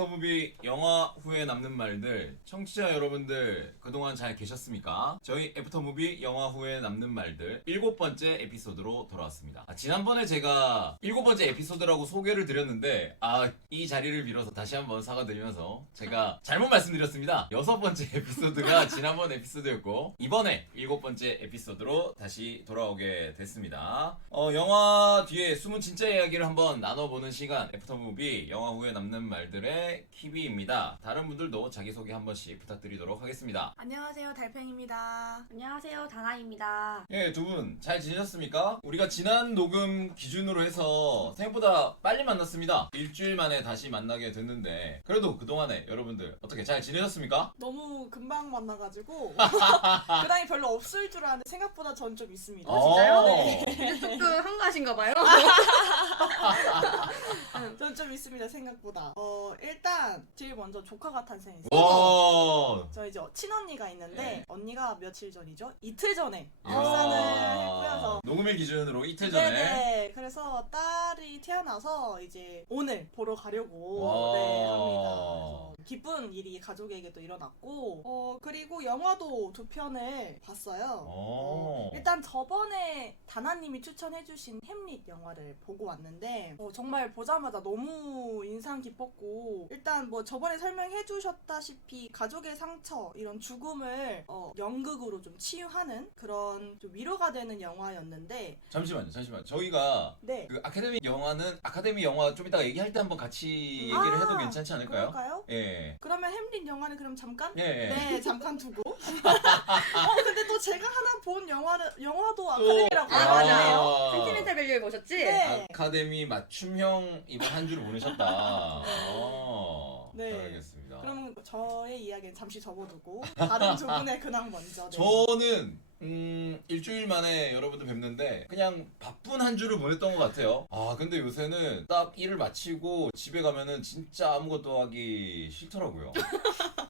애프터무비 영화 후에 남는 말들, 청취자 여러분들 그동안 잘 계셨습니까? 저희 애프터무비 영화 후에 남는 말들 7번째 에피소드로 돌아왔습니다. 지난번에 제가 7번째 에피소드라고 소개를 드렸는데 이 자리를 빌어서 다시 한번 사과드리면서 제가 잘못 말씀드렸습니다. 6번째 에피소드가 지난번 에피소드였고 이번에 7번째 에피소드로 다시 돌아오게 됐습니다. 영화 뒤에 숨은 진짜 이야기를 한번 나눠보는 시간, 애프터무비 영화 후에 남는 말들의 키비입니다. 다른 분들도 자기소개 한 번씩 부탁드리도록 하겠습니다. 안녕하세요, 달팽입니다. 안녕하세요, 다나입니다. 예, 두 분 잘 지내셨습니까? 우리가 지난 녹음 기준으로 해서 생각보다 빨리 만났습니다. 일주일 만에 다시 만나게 됐는데 그래도 그동안에 여러분들 어떻게 잘 지내셨습니까? 너무 금방 만나가지고 그다음에 별로 없을 줄 알았는데 생각보다 전 좀 있습니다. 진짜요? 네. 조금 한가하신가 봐요. 전 좀 있습니다, 생각보다. 일단 제일 먼저 조카가 탄생했어요. 와. 저 이제 친언니가 있는데 네. 언니가 며칠 전이죠? 이틀 전에 출산을 했고요. 녹음일 기준으로 이틀 전에. 네네. 그래서 딸이 태어나서 이제 오늘 보러 가려고 와. 합니다. 그래서 기쁜 일이 가족에게도 일어났고 그리고 영화도 2편을 봤어요. 일단 저번에 다나님이 추천해주신 햄릿 영화를 보고 왔는데 정말 보자마자 너무 인상 깊었고 일단 뭐 저번에 설명해주셨다시피 가족의 상처 이런 죽음을 연극으로 좀 치유하는 그런 좀 위로가 되는 영화였는데 잠시만요. 저희가 네. 그 아카데미 영화는 아카데미 영화 좀 이따가 얘기할 때 한번 같이 얘기를 해도 괜찮지 않을까요? 그럴까요? 예. 그러면 햄릿 영화는 그럼 잠깐? 예. 네, 잠깐 두고. 근데 또 제가 하나 본 영화도 아카데미라고 맞아요. 아. 센티멘탈 밸류에 보셨지? 네. 아카데미 맞춤형 이번 한 주를 보내셨다. 네. 알겠습니다. 그럼 저의 이야기는 잠시 접어두고 다른 두 분의 근황 먼저. 네. 저는 일주일 만에 여러분들 뵙는데 그냥 바쁜 한 주를 보냈던 것 같아요. 근데 요새는 딱 일을 마치고 집에 가면은 진짜 아무것도 하기 싫더라고요.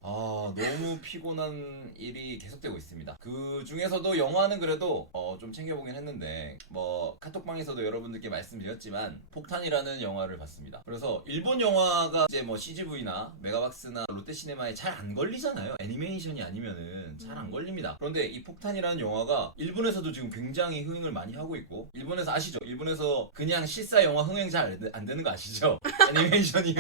너무 피곤한 일이 계속되고 있습니다. 그 중에서도 영화는 그래도 좀 챙겨보긴 했는데 뭐 카톡방에서도 여러분들께 말씀드렸지만 폭탄이라는 영화를 봤습니다. 그래서 일본 영화가 이제 뭐 CGV나 메가박스나 롯데시네마에 잘 안 걸리잖아요. 애니메이션이 아니면은 잘 안 걸립니다. 그런데 이 폭탄이라는 영화가 일본에서도 지금 굉장히 흥행을 많이 하고 있고 일본에서 아시죠? 일본에서 그냥 실사 영화 흥행 잘 안 되는 거 아시죠? 애니메이션이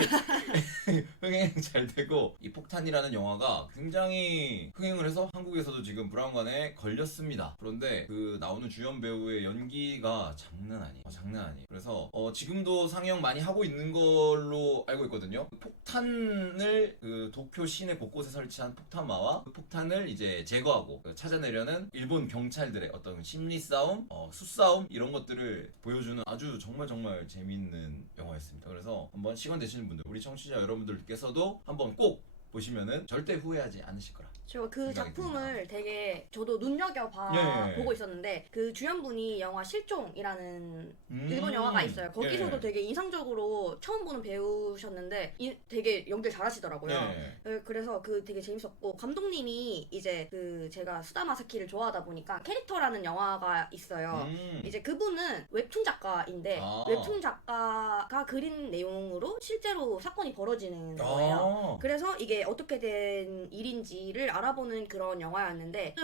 흥행 잘 되고 이 폭탄이라는 영화가 굉장히 흥행을 해서 한국에서도 지금 브라운관에 걸렸습니다. 그런데 그 나오는 주연 배우의 연기가 장난 아니에요. 그래서 지금도 상영 많이 하고 있는 걸로 알고 있거든요. 폭탄을 그 도쿄 시내 곳곳에 설치한 폭탄마와 그 폭탄을 이제 제거하고 찾아내려는 일본 경찰들의 어떤 심리 싸움, 수싸움 이런 것들을 보여주는 아주 정말 재미있는 영화였습니다. 그래서 한번 시간 되시는 분들, 우리 청취자 여러분들께서도 한번 꼭 보시면은 절대 후회하지 않으실 거라. 저 그 생각이 작품을 듭니다. 되게 저도 눈여겨봐 예. 보고 있었는데 그 주연분이 영화 실종이라는 일본 영화가 있어요. 거기서도 예. 되게 인상적으로 처음 보는 배우셨는데 되게 연기를 잘하시더라고요. 예. 그래서 그 되게 재밌었고 감독님이 이제 그 제가 수다마사키를 좋아하다 보니까 캐릭터라는 영화가 있어요. 이제 그분은 웹툰 작가인데 웹툰 작가가 그린 내용으로 실제로 사건이 벌어지는 거예요. 그래서 이게 어떻게 된 일인지를 알아보는 그런 영화였는데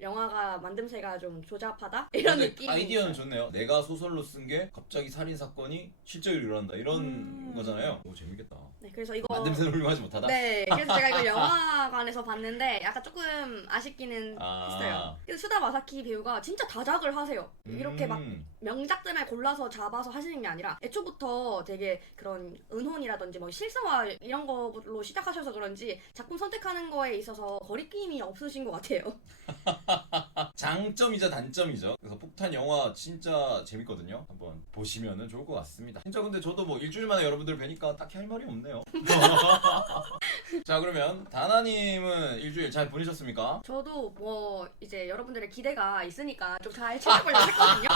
영화가 만듦새가 좀 조잡하다? 이런 느낌이 아이디어는 있어요. 좋네요. 내가 소설로 쓴 게 갑자기 살인 사건이 실제로 일어난다 이런 거잖아요. 오, 재밌겠다. 네, 그래서 이거 만듦새는 훌륭하지 못하다. 네, 그래서 제가 이걸 영화관에서 봤는데 약간 조금 아쉽기는 했어요. 근데 수다 마사키 배우가 진짜 다작을 하세요. 이렇게 막 명작들만 골라서 잡아서 하시는 게 아니라 애초부터 되게 그런 은혼이라든지 뭐 실사화 이런 걸로 시작하셔서 그런지 작품 선택하는 거에 있어서 거리낌이 없으신 것 같아요. 장점이자 단점이죠. 그래서 폭탄 영화 진짜 재밌거든요. 한번 보시면은 좋을 것 같습니다. 진짜 근데 저도 뭐 일주일 만에 여러분들 뵈니까 딱히 할 말이 없네요. 자 그러면 다나님은 일주일 잘 보내셨습니까? 저도 뭐 이제 여러분들의 기대가 있으니까 좀 잘 챙겨보려고 했거든요.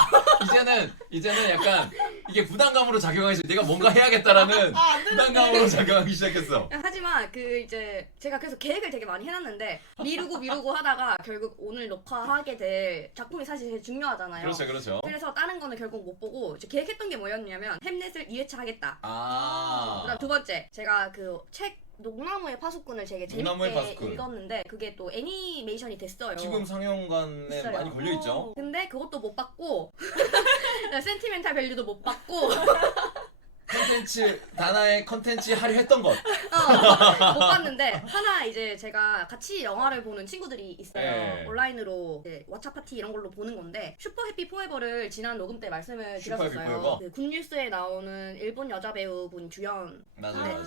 이제는 약간 이게 부담감으로 작용하기 시작. 내가 뭔가 해야겠다라는 부담감으로 작용하기 시작했어. 하지만 그 이제 제가 그래서 계획을 되게 많이 해놨는데 미루고 하다가 결국 오늘 녹화하게 될 작품이 사실 제일 중요하잖아요. 그렇죠. 그래서 다른 거는 결국 못 보고 이제 계획했던 게 뭐였냐면 햄넷을 2회차 하겠다. 아. 그다음 두 번째 제가 그 책 녹나무의 파수꾼을 되게 녹나무의 재밌게 파수꾼. 읽었는데 그게 또 애니메이션이 됐어요. 지금 상영관에 있어요. 많이 걸려 있죠. 근데 그것도 못 받고 센티멘탈 밸류도 못 받고 다나의 컨텐츠 하려 했던 것. 못 봤는데 하나 이제 제가 같이 영화를 보는 친구들이 있어요. 네. 온라인으로 이제 왓챠 파티 이런 걸로 보는 건데 슈퍼 해피 포에버를 지난 녹음 때 말씀을 슈퍼 해피 드렸었어요. 포에버? 그 굿뉴스에 나오는 일본 여자 배우분 주연. 맞아요.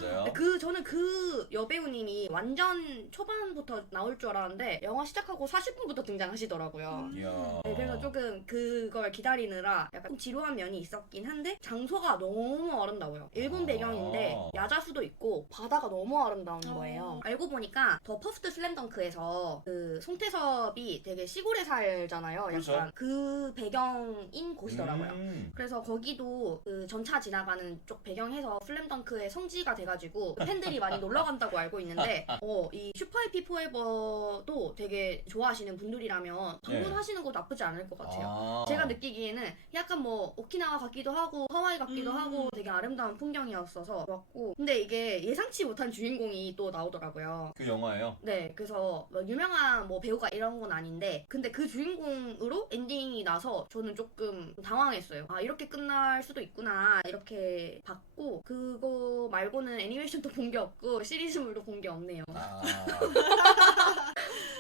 저는 그 여배우님이 완전 초반부터 나올 줄 알았는데 영화 시작하고 40분부터 등장하시더라고요. 이야. 네, 그래서 조금 그걸 기다리느라 약간 좀 지루한 면이 있었긴 한데 장소가 너무 아름다워요. 일본 배경인데 야자수도 있고 바다가 너무 아름다운 거예요. 알고 보니까 더 퍼스트 슬램덩크에서 그 송태섭이 되게 시골에 살잖아요. 그렇죠. 약간 그 배경인 곳이더라고요. 그래서 거기도 그 전차 지나가는 쪽 배경해서 슬램덩크의 성지가 돼가지고 팬들이 많이 놀러 간다고 알고 있는데 이 슈퍼해피 포에버도 되게 좋아하시는 분들이라면 방문하시는 것도 나쁘지 않을 것 같아요. 제가 느끼기에는 약간 뭐 오키나와 같기도 하고 하와이 같기도 하고 되게 아름다운 풍경이었어서 좋았고 근데 이게 예상치 못한 주인공이 또 나오더라고요. 그 영화예요? 네, 그래서 뭐 유명한 뭐 배우가 이런 건 아닌데 근데 그 주인공으로 엔딩이 나서 저는 조금 당황했어요. 아 이렇게 끝날 수도 있구나 이렇게 봤고 그거 말고는 애니메이션도 본 게 없고 시리즈물도 본 게 없네요.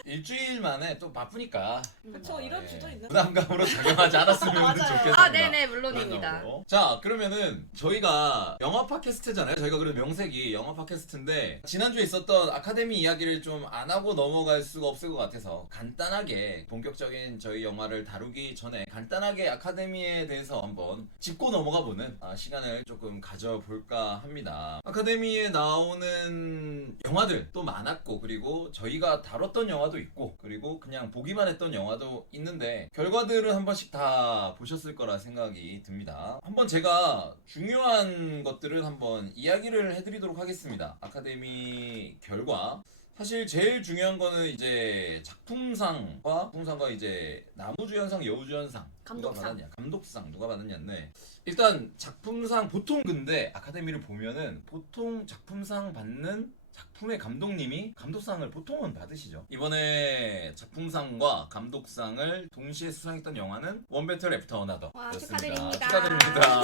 일주일 만에 또 바쁘니까 그쵸, 이런 주도 있는. 부담감으로 작용하지 않았으면 맞아요. 좋겠습니다. 아 네네 물론입니다. 부담감으로. 자 그러면은 저희가 영화 팟캐스트잖아요. 저희가 그런 명색이 영화 팟캐스트인데 지난주에 있었던 아카데미 이야기를 좀 안 하고 넘어갈 수가 없을 것 같아서 간단하게 본격적인 저희 영화를 다루기 전에 간단하게 아카데미에 대해서 한번 짚고 넘어가 보는 시간을 조금 가져볼까 합니다. 아카데미에 나오는 영화들 또 많았고 그리고 저희가 다뤘던 영화도 있고 그리고 그냥 보기만 했던 영화도 있는데 결과들은 한 번씩 다 보셨을 거라 생각이 듭니다. 한번 제가 중요한 것들은 한번 이야기를 해드리도록 하겠습니다. 아카데미 결과 사실 제일 중요한 거는 이제 작품상과 이제 나무주연상, 여우주연상 누가 받았냐, 감독상 누가 받았냐인데 일단 작품상 보통 근데 아카데미를 보면은 보통 작품상 받는 작품의 감독님이 감독상을 보통은 받으시죠. 이번에 작품상과 감독상을 동시에 수상했던 영화는 원 배틀 애프터 어나더 였습니다. 축하드립니다.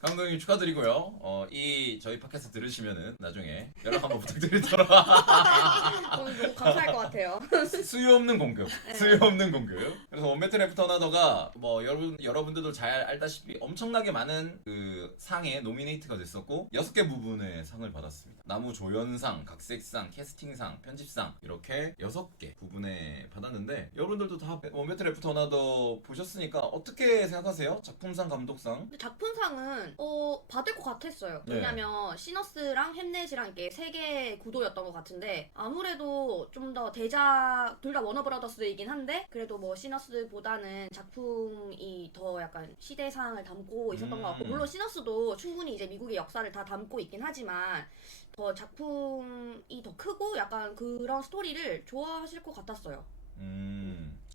감독님 축하드리고요. 이 저희 팟캐스트 들으시면은 나중에 연락 한번 부탁드리도록. 너무 감사할 것 같아요. 수요 없는 공급. 그래서 원배틀 애프터 어나더가 뭐 여러분들도 잘 알다시피 엄청나게 많은 그 상에 노미네이트가 됐었고 6개 부분의 상을 받았습니다. 나무 조연상, 각색상, 캐스팅상, 편집상 이렇게 6개 부분에 받았는데 여러분들도 다 원배틀 애프터 어나더 보셨으니까 어떻게 생각하세요? 작품상, 감독상? 근데 작품상은 받을 것 같았어요. 네. 왜냐면 시너스랑 햄넷이랑 이렇게 3개 구도였던 것 같은데 아무래도 좀 더 대작 둘 다 워너브라더스이긴 한데 그래도 뭐 시너스보다는 작품이 더 약간 시대상을 담고 있었던 것 같고 물론 시너스도 충분히 이제 미국의 역사를 다 담고 있긴 하지만 더 작품이 더 크고 약간 그런 스토리를 좋아하실 것 같았어요.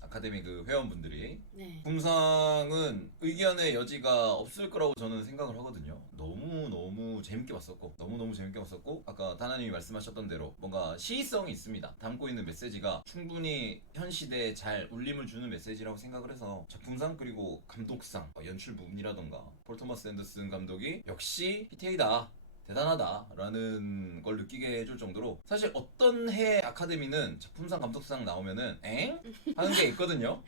아카데미 그 회원분들이 네. 작품상은 의견의 여지가 없을 거라고 저는 생각을 하거든요. 너무 재밌게 봤었고 아까 다나님이 말씀하셨던 대로 뭔가 시의성이 있습니다. 담고 있는 메시지가 충분히 현 시대에 잘 울림을 주는 메시지라고 생각을 해서 작품상 그리고 감독상 연출 부분이라던가 폴 토머스 앤더슨 감독이 역시 PTA다 대단하다라는 걸 느끼게 해줄 정도로 사실 어떤 해 아카데미는 작품상 감독상 나오면은 엥? 하는 게 있거든요.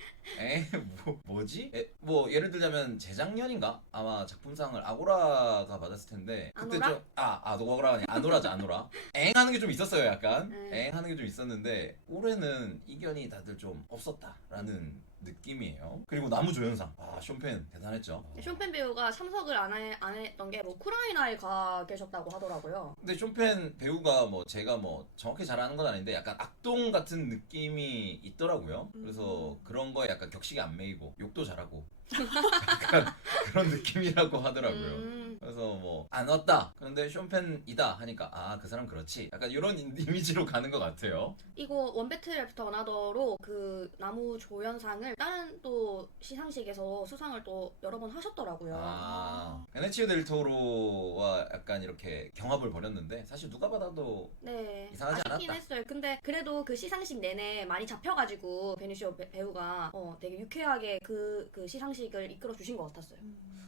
뭐지? 뭐 예를 들자면 재작년인가? 아마 작품상을 아고라가 받았을 텐데 그때 아노라? 좀 아고라가 아니라 아노라 엥 하는 게 좀 있었어요. 약간 엥 하는 게 좀 있었는데 올해는 이견이 다들 좀 없었다라는 느낌이에요. 그리고 나무조연상. 아, 쇼펜 대단했죠. 쇼펜 배우가 참석을 안 했던 게 뭐 우크라이나에 가 계셨다고 하더라고요. 근데 쇼펜 배우가 뭐 제가 뭐 정확히 잘 아는 건 아닌데 약간 악동 같은 느낌이 있더라고요. 그래서 그런 거에 약간 격식이 안 매이고 욕도 잘하고 약간 그런 느낌이라고 하더라고요. 그래서 뭐 안 왔다. 그런데 쇼펜이다 하니까 아, 그 사람 그렇지. 약간 이런 이미지로 가는 것 같아요. 이거 원배틀 애프터 어나더로 그 나무 조연상을 다른 또 시상식에서 수상을 또 여러 번 하셨더라고요. 아, 베네치오 델 토로와 약간 이렇게 경합을 벌였는데 사실 누가 받아도 네, 이상하지 아쉽긴 않았다. 했어요. 근데 그래도 그 시상식 내내 많이 잡혀가지고 베니시오 배우가 되게 유쾌하게 그 시상식을 이끌어 주신 것 같았어요.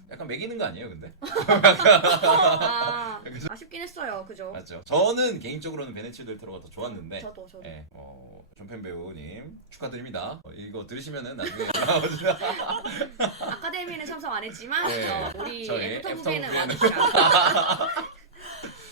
약간 매기는 거 아니에요, 근데? 아, 그죠? 아쉽긴 했어요. 그죠? 맞죠. 저는 개인적으로는 베네치오 델 토로가 더 좋았는데. 저도. 예, 존펜 배우님 축하드립니다. 이거 들으시면은 나중에 나오시나? 아카데미는 참석 안 했지만 네, 우리 저희 애프터 애프터 무비에는 무비에는. 와주시라.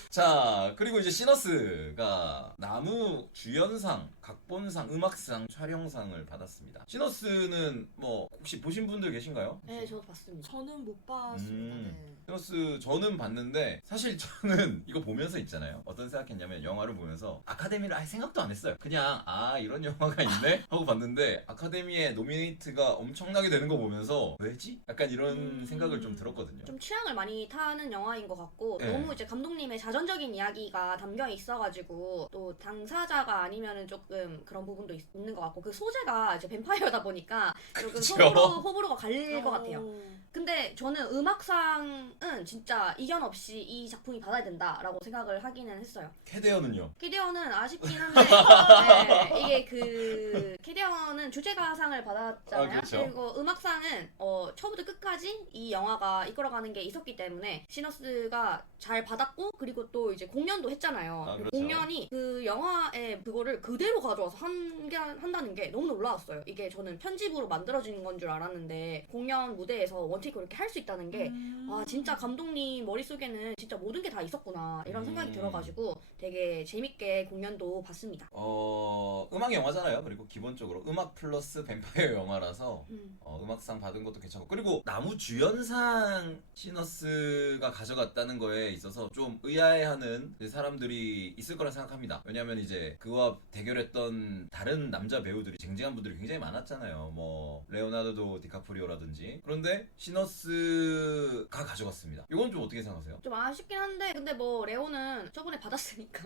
자, 그리고 이제 시너스가 나무 주연상, 각본상, 음악상, 촬영상을 받았습니다. 시너스는 뭐 혹시 보신 분들 계신가요? 네, 저도 봤습니다. 저는 못 봤습니다. 네. 시너스 저는 봤는데 사실 저는 이거 보면서 있잖아요. 어떤 생각했냐면 영화를 보면서 아카데미를 아예 생각도 안 했어요. 그냥 아, 이런 영화가 있네 하고 봤는데 아카데미에 노미네이트가 엄청나게 되는 거 보면서 왜지? 약간 이런 생각을 좀 들었거든요. 좀 취향을 많이 타는 영화인 것 같고 네. 너무 이제 감독님의 자전적인 이야기가 담겨 있어가지고 또 당사자가 아니면은 조금 그런 부분도 있는 것 같고 그 소재가 이제 뱀파이어다 보니까 조금 그쵸. 호불호가 갈릴 것 같아요. 어. 근데 저는 음악상은 진짜 이견 없이 이 작품이 받아야 된다라고 생각을 하기는 했어요. 캐데어는요? 캐디언은 아쉽긴 한데 네, 이게 그 캐디언은 주제가상을 받았잖아요. 아, 그렇죠. 그리고 음악상은 처음부터 끝까지 이 영화가 이끌어가는 게 있었기 때문에 시너스가 잘 받았고 그리고 또 이제 공연도 했잖아요. 아, 그렇죠. 공연이 그 영화의 그거를 그대로 가져와서 한다는 게 너무 놀라웠어요. 이게 저는 편집으로 만들어진 건 줄 알았는데 공연 무대에서 원테이크로 이렇게 할 수 있다는 게 아, 진짜 감독님 머릿속에는 진짜 모든 게 다 있었구나 이런 생각이 들어가지고 되게 재밌게 공연도 봤습니다. 음악 영화잖아요. 그리고 기본적으로 음악 플러스 뱀파이어 영화라서 음악상 받은 것도 괜찮고 그리고 나무 주연상 시너스가 가져갔다는 거에 있어서 좀 의아해하는 사람들이 있을 거라 생각합니다. 왜냐하면 이제 그와 대결했던 다른 남자 배우들이 쟁쟁한 분들이 굉장히 많았잖아요. 뭐 레오나르도 디카프리오라든지. 그런데 시너스가 가져갔습니다. 이건 좀 어떻게 생각하세요? 좀 아쉽긴 한데 근데 뭐 레오는 저번에 받았으니까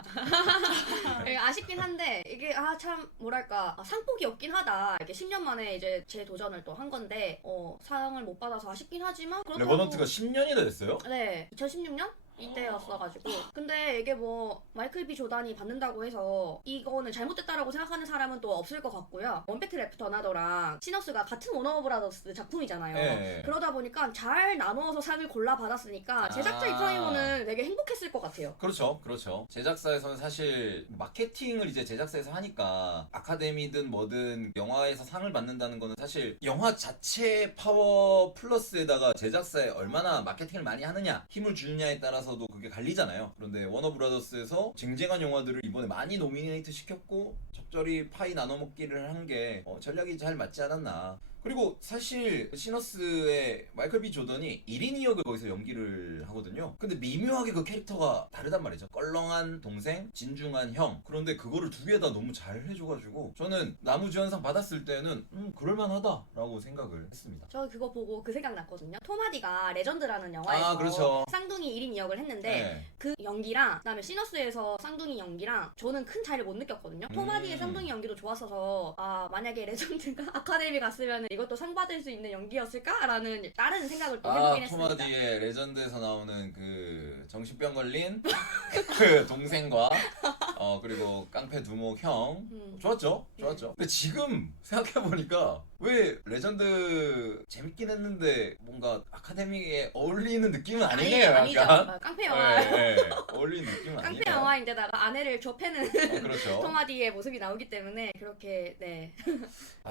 아쉽긴 한데 이게 참 뭐랄까 상복이 없긴 하다. 이게 10년 만에 이제 재도전을 또 한 건데 상을 못 받아서 아쉽긴 하지만 그렇다고 레버넌트가 10년이나 됐어요? 네 2016년? 이때였어가지고 근데 이게 뭐 마이클 B 조단이 받는다고 해서 이거는 잘못됐다라고 생각하는 사람은 또 없을 것 같고요. 원배틀 애프터 어나더랑 시너스가 같은 워너 브라더스 작품이잖아요. 네. 그러다 보니까 잘 나누어서 상을 골라 받았으니까 제작자 입장에서는 되게 행복했을 것 같아요. 그렇죠. 제작사에서는 사실 마케팅을 이제 제작사에서 하니까 아카데미든 뭐든 영화에서 상을 받는다는 거는 사실 영화 자체 파워 플러스에다가 제작사에 얼마나 마케팅을 많이 하느냐, 힘을 주느냐에 따라서도 그게 갈리잖아요. 그런데 워너브라더스에서 쟁쟁한 영화들을 이번에 많이 노미네이트 시켰고 적절히 파이 나눠 먹기를 한 게 전략이 잘 맞지 않았나. 그리고 사실 시너스의 마이클 B 조던이 1인 2역을 거기서 연기를 하거든요. 근데 미묘하게 그 캐릭터가 다르단 말이죠. 껄렁한 동생, 진중한 형. 그런데 그거를 두 개 다 너무 잘 해줘가지고 저는 나무주연상 받았을 때는 그럴만하다라고 생각을 했습니다. 저 그거 보고 그 생각 났거든요. 톰 하디가 레전드라는 영화에서 그렇죠. 쌍둥이 1인 2역을 했는데 네. 그 연기랑 그다음에 시너스에서 쌍둥이 연기랑 저는 큰 차이를 못 느꼈거든요. 톰 하디의 쌍둥이 연기도 좋았어서 만약에 레전드가 아카데미 갔으면 이것도 상 받을 수 있는 연기였을까라는 다른 생각을 또 해보긴 했습니다. 톰 하디의 레전드에서 나오는 그 정신병 걸린 그 동생과 그리고 깡패 두목 형 좋았죠. 근데 지금 생각해보니까 왜 레전드 재밌긴 했는데 뭔가 아카데미에 어울리는 느낌은 아니네요. 아니죠. 약간. 깡패 영화. 네, 어울리는 느낌은 아니네요. 깡패 영화인데다가 아내를 좁혀는 그렇죠. 톰 하디의 모습이 나오기 때문에 그렇게 네.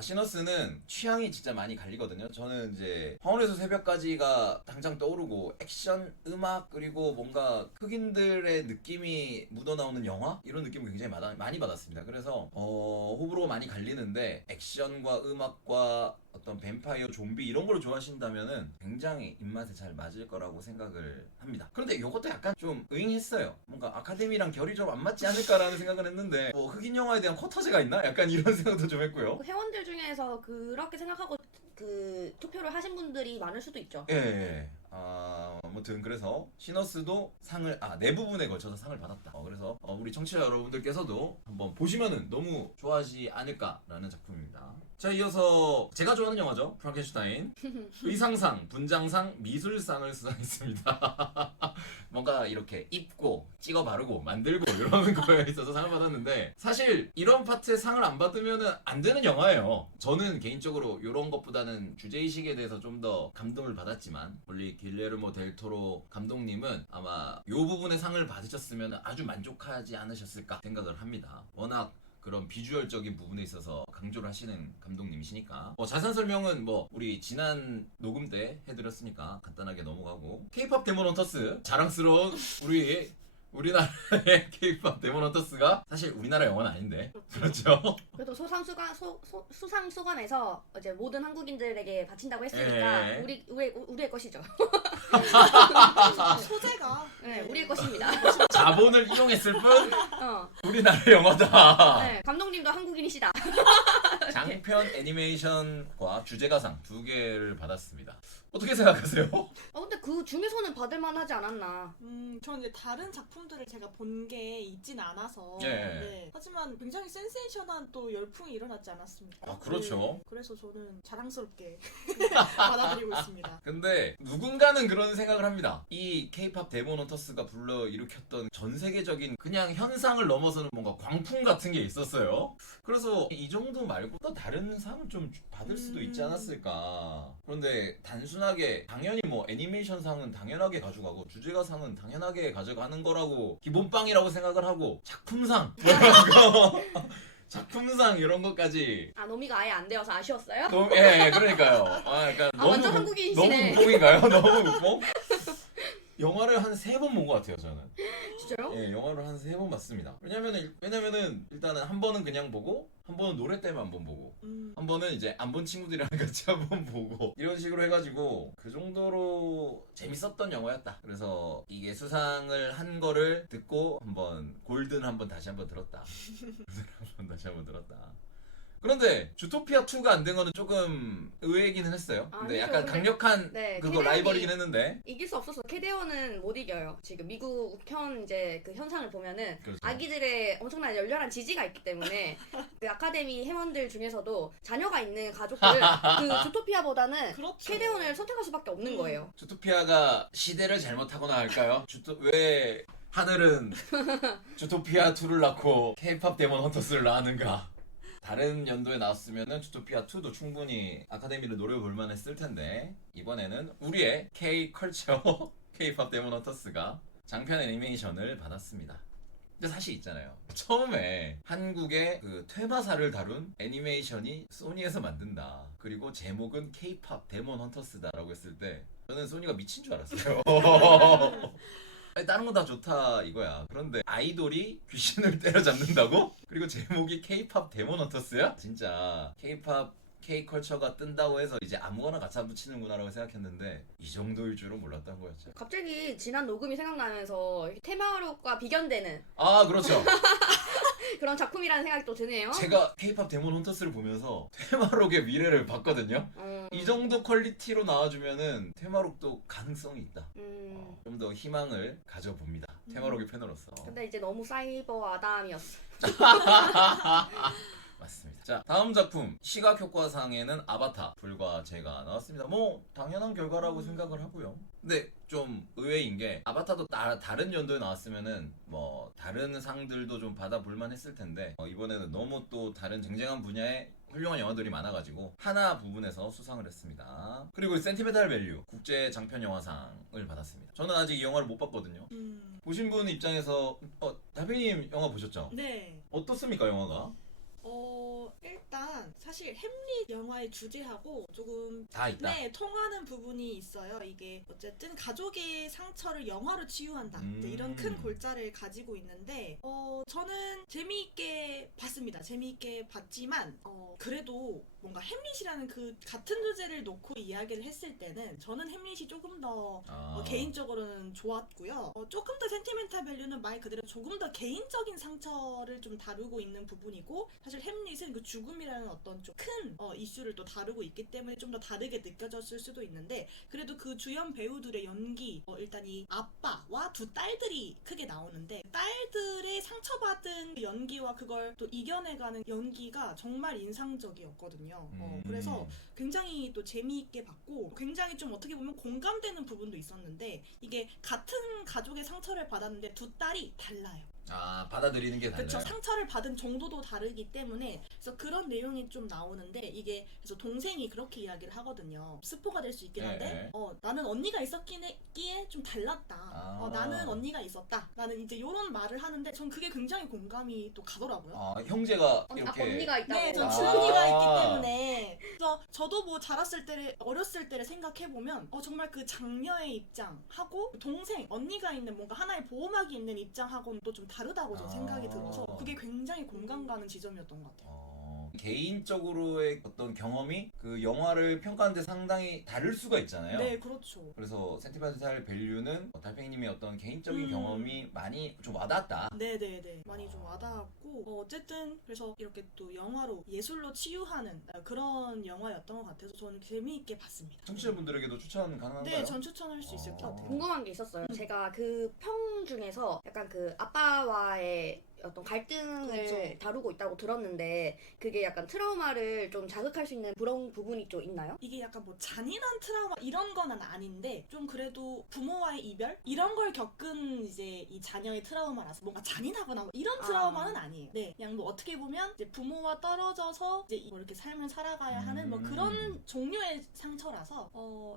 시너스는 취향이 진짜 많이 갈리거든요. 저는 이제 황홀에서 새벽까지가 당장 떠오르고 액션, 음악 그리고 뭔가 흑인들의 느낌이 묻어나오는 영화 이런 이런 느낌을 굉장히 많이 받았습니다. 그래서 호불호가 많이 갈리는데 액션과 음악과 어떤 뱀파이어, 좀비 이런 걸 좋아하신다면은 굉장히 입맛에 잘 맞을 거라고 생각을 합니다. 그런데 이것도 약간 좀 의잉했어요. 뭔가 아카데미랑 결이 좀 안 맞지 않을까라는 생각을 했는데 흑인 영화에 대한 쿼터제가 있나? 약간 이런 생각도 좀 했고요. 회원들 중에서 그렇게 생각하고 그 투표를 하신 분들이 많을 수도 있죠. 예. 아무튼 그래서 시너스도 상을 네 부분에 걸쳐서 상을 받았다. 그래서 우리 청취자 여러분들께서도 한번 보시면은 너무 좋아하지 않을까라는 작품입니다. 자, 이어서 제가 좋아하는 영화죠. 프랑켄슈타인. 의상상, 분장상, 미술상을 수상했습니다. 뭔가 이렇게 입고 찍어 바르고 만들고 이러는 거에 있어서 상을 받았는데 사실 이런 파트에 상을 안 받으면은 안 되는 영화예요. 저는 개인적으로 이런 것보다는 주제의식에 대해서 좀 더 감동을 받았지만 원리 길레르모 델 토로 감독님은 아마 이 부분에 상을 받으셨으면 아주 만족하지 않으셨을까 생각을 합니다. 워낙 그런 비주얼적인 부분에 있어서 강조를 하시는 감독님이시니까 자세한 설명은 우리 지난 녹음 때 해드렸으니까 간단하게 넘어가고 K-POP 데몬 헌터스 자랑스러운 우리나라의 K-POP 데몬 헌터스가 사실 우리나라 영화는 아닌데 그렇죠? 그래도 수상소감에서 이제 모든 한국인들에게 바친다고 했으니까 예. 우리의 것이죠. 소재가 네, 우리의 것입니다. 자본을 이용했을 뿐 어. 우리나라 영화다. 네, 감독님도 한국인이시다. 장편 애니메이션과 주제가상 2개를 받았습니다. 어떻게 생각하세요? 근데 그 중에서는 받을만하지 않았나. 저는 이제 다른 작품들을 제가 본 게 있진 않아서. 예. 네. 하지만 굉장히 센세이션한 또 열풍이 일어났지 않았습니까? 그렇죠. 네. 그래서 저는 자랑스럽게 받아들이고 있습니다. 근데 누군가는 그런 생각을 합니다. 이 K-POP 데몬 헌터스가 불러일으켰던 전 세계적인 그냥 현상을 넘어서는 뭔가 광풍 같은 게 있었어요. 그래서 이 정도 말고 또 다른 상을 좀 받을 수도 있지 않았을까. 그런데 단순하게 당연히 애니메이션 상은 당연하게 가져가고 주제가상은 당연하게 가져가는 거라고 기본빵이라고 생각을 하고 작품상 작품상 이런 것까지 노미가 아예 안 되어서 아쉬웠어요? 예, 그러니까요. 약간 완전 한국인이시네. 너무 국뽕인가요? 너무 국뽕? 영화를 한 3번 본 것 같아요, 저는. 진짜요? 예, 영화를 한 3번 봤습니다. 왜냐면은 일단은 한 번은 그냥 보고, 한 번은 노래 때문에 한 번 보고, 한 번은 이제 안 본 친구들이랑 같이 한 번 보고, 이런 식으로 해가지고 그 정도로 재밌었던 영화였다. 그래서 이게 수상을 한 거를 듣고 골든 다시 한번 들었다. 다시 한번 들었다. 그런데 주토피아 2가 안 된 거는 조금 의외이기는 했어요. 근데 아니죠. 약간 근데 강력한 네, 그거 라이벌이긴 했는데. 이길 수 없어서 캐데온은 못 이겨요. 지금 미국 현 이제 그 현상을 보면은 그렇죠. 아기들의 엄청난 열렬한 지지가 있기 때문에 그 아카데미 회원들 중에서도 자녀가 있는 가족들 그 주토피아보다는 그렇죠. 캐데온을 선택할 수밖에 없는 거예요. 주토피아가 시대를 잘못하거나 할까요? 왜 하늘은 주토피아 2를 낳고 K-POP 데몬 헌터스를 낳았는가? 다른 연도에 나왔으면은 주토피아 2도 충분히 아카데미를 노려볼 만했을 텐데 이번에는 우리의 K-컬처 K-POP 데몬 헌터스가 장편 애니메이션을 받았습니다. 근데 사실 있잖아요. 처음에 한국의 그 퇴마사를 다룬 애니메이션이 소니에서 만든다. 그리고 제목은 K-POP 데몬 헌터스다라고 했을 때 저는 소니가 미친 줄 알았어요. 아니, 다른 건 다 좋다 이거야. 그런데 아이돌이 귀신을 때려잡는다고? 그리고 제목이 K-POP 데몬 헌터스야? 진짜 K-POP K-컬처가 뜬다고 해서 이제 아무거나 갖다 붙이는구나라고 생각했는데 이 정도일 줄은 몰랐던 거였죠. 갑자기 지난 녹음이 생각나면서 테마록과 비견되는 그렇죠. 그런 작품이라는 생각이 또 드네요. 제가 K-POP 데몬 헌터스를 보면서 테마록의 미래를 봤거든요. 이 정도 퀄리티로 나와주면은 테마록도 가능성이 있다. 좀 더 희망을 가져봅니다. 테마록의 팬으로서. 근데 이제 너무 사이버 아담이었어. 맞습니다. 자, 다음 작품 시각 효과상에는 아바타 불과제가 나왔습니다. 당연한 결과라고 생각을 하고요. 근데 좀 의외인 게 아바타도 다른 연도에 나왔으면은 다른 상들도 좀 받아볼만 했을 텐데 이번에는 너무 또 다른 쟁쟁한 분야의 훌륭한 영화들이 많아가지고 하나 부분에서 수상을 했습니다. 그리고 센티멘탈 밸류 국제 장편 영화상을 받았습니다. 저는 아직 이 영화를 못 봤거든요. 보신 분 입장에서 다비님 영화 보셨죠? 네. 어떻습니까 영화가? 일단 일단 사실 햄릿 영화의 주제하고 조금 다 있다. 네, 통하는 부분이 있어요. 이게 어쨌든 가족의 상처를 영화로 치유한다. 이제 이런 큰 골자를 가지고 있는데 저는 재미있게 봤습니다. 재미있게 봤지만 그래도 뭔가 햄릿이라는 그 같은 주제를 놓고 이야기를 했을 때는 저는 햄릿이 조금 더 개인적으로는 좋았고요. 조금 더 센티멘탈 밸류는 말 그대로 조금 더 개인적인 상처를 좀 다루고 있는 부분이고, 사실 햄릿은 그 죽음이라는 어떤 좀 큰 이슈를 또 다루고 있기 때문에 좀 더 다르게 느껴졌을 수도 있는데, 그래도 그 주연 배우들의 연기, 일단 이 아빠와 두 딸들이 크게 나오는데 딸들의 상처받은 그 연기와 그걸 또 이겨내가는 연기가 정말 인상적이었거든요. 그래서 굉장히 또 재미있게 봤고, 굉장히 좀 어떻게 보면 공감되는 부분도 있었는데, 이게 같은 가족의 상처를 받았는데 두 딸이 달라요. 받아들이는 게 달라요. 그렇죠. 상처를 받은 정도도 다르기 때문에, 그래서 그런 내용이 좀 나오는데, 이게 그래서 동생이 그렇게 이야기를 하거든요. 스포가 될 수 있긴 한데, 나는 언니가 있었기에 좀 달랐다. 나는 언니가 있었다. 나는 이제 이런 말을 하는데, 전 그게 굉장히 공감이 또 가더라고요. 형제가 이렇게 언니가 있다고. 네, 전 친언니가 있기 때문에. 그래서 저도 뭐 자랐을 때를, 어렸을 때를 생각해보면 정말 그 장녀의 입장하고 동생, 언니가 있는 뭔가 하나의 보호막이 있는 입장하고는 또 좀 다르다고 좀 생각이 들어서 그게 굉장히 공감 가는 지점이었던 것 같아요. 개인적으로의 어떤 경험이 그 영화를 평가하는데 상당히 다를 수가 있잖아요. 네, 그렇죠. 그래서 센티멘탈 밸류는 달팽이님의 어떤 개인적인 경험이 많이 좀 와닿았다. 네네네. 많이 좀 와닿았고, 어쨌든 그래서 이렇게 또 영화로 예술로 치유하는 그런 영화였던 것 같아서 저는 재미있게 봤습니다. 청취자분들에게도 추천 가능한가요? 네, 전 추천할 수 있을 것 같아요. 궁금한 게 있었어요. 제가 그 평 중에서 약간 그 아빠와의 어떤 갈등을 그렇죠. 다루고 있다고 들었는데, 그게 약간 트라우마를 좀 자극할 수 있는 그런 부분이 좀 있나요? 이게 약간 뭐 잔인한 트라우마 이런 거는 아닌데, 좀 그래도 부모와의 이별? 이런 걸 겪은 이제 이 자녀의 트라우마라서 뭔가 잔인하거나 뭐 이런 트라우마는 아니에요. 네, 그냥 뭐 어떻게 보면 이제 부모와 떨어져서 이제 뭐 이렇게 삶을 살아가야 하는 뭐 그런 종류의 상처라서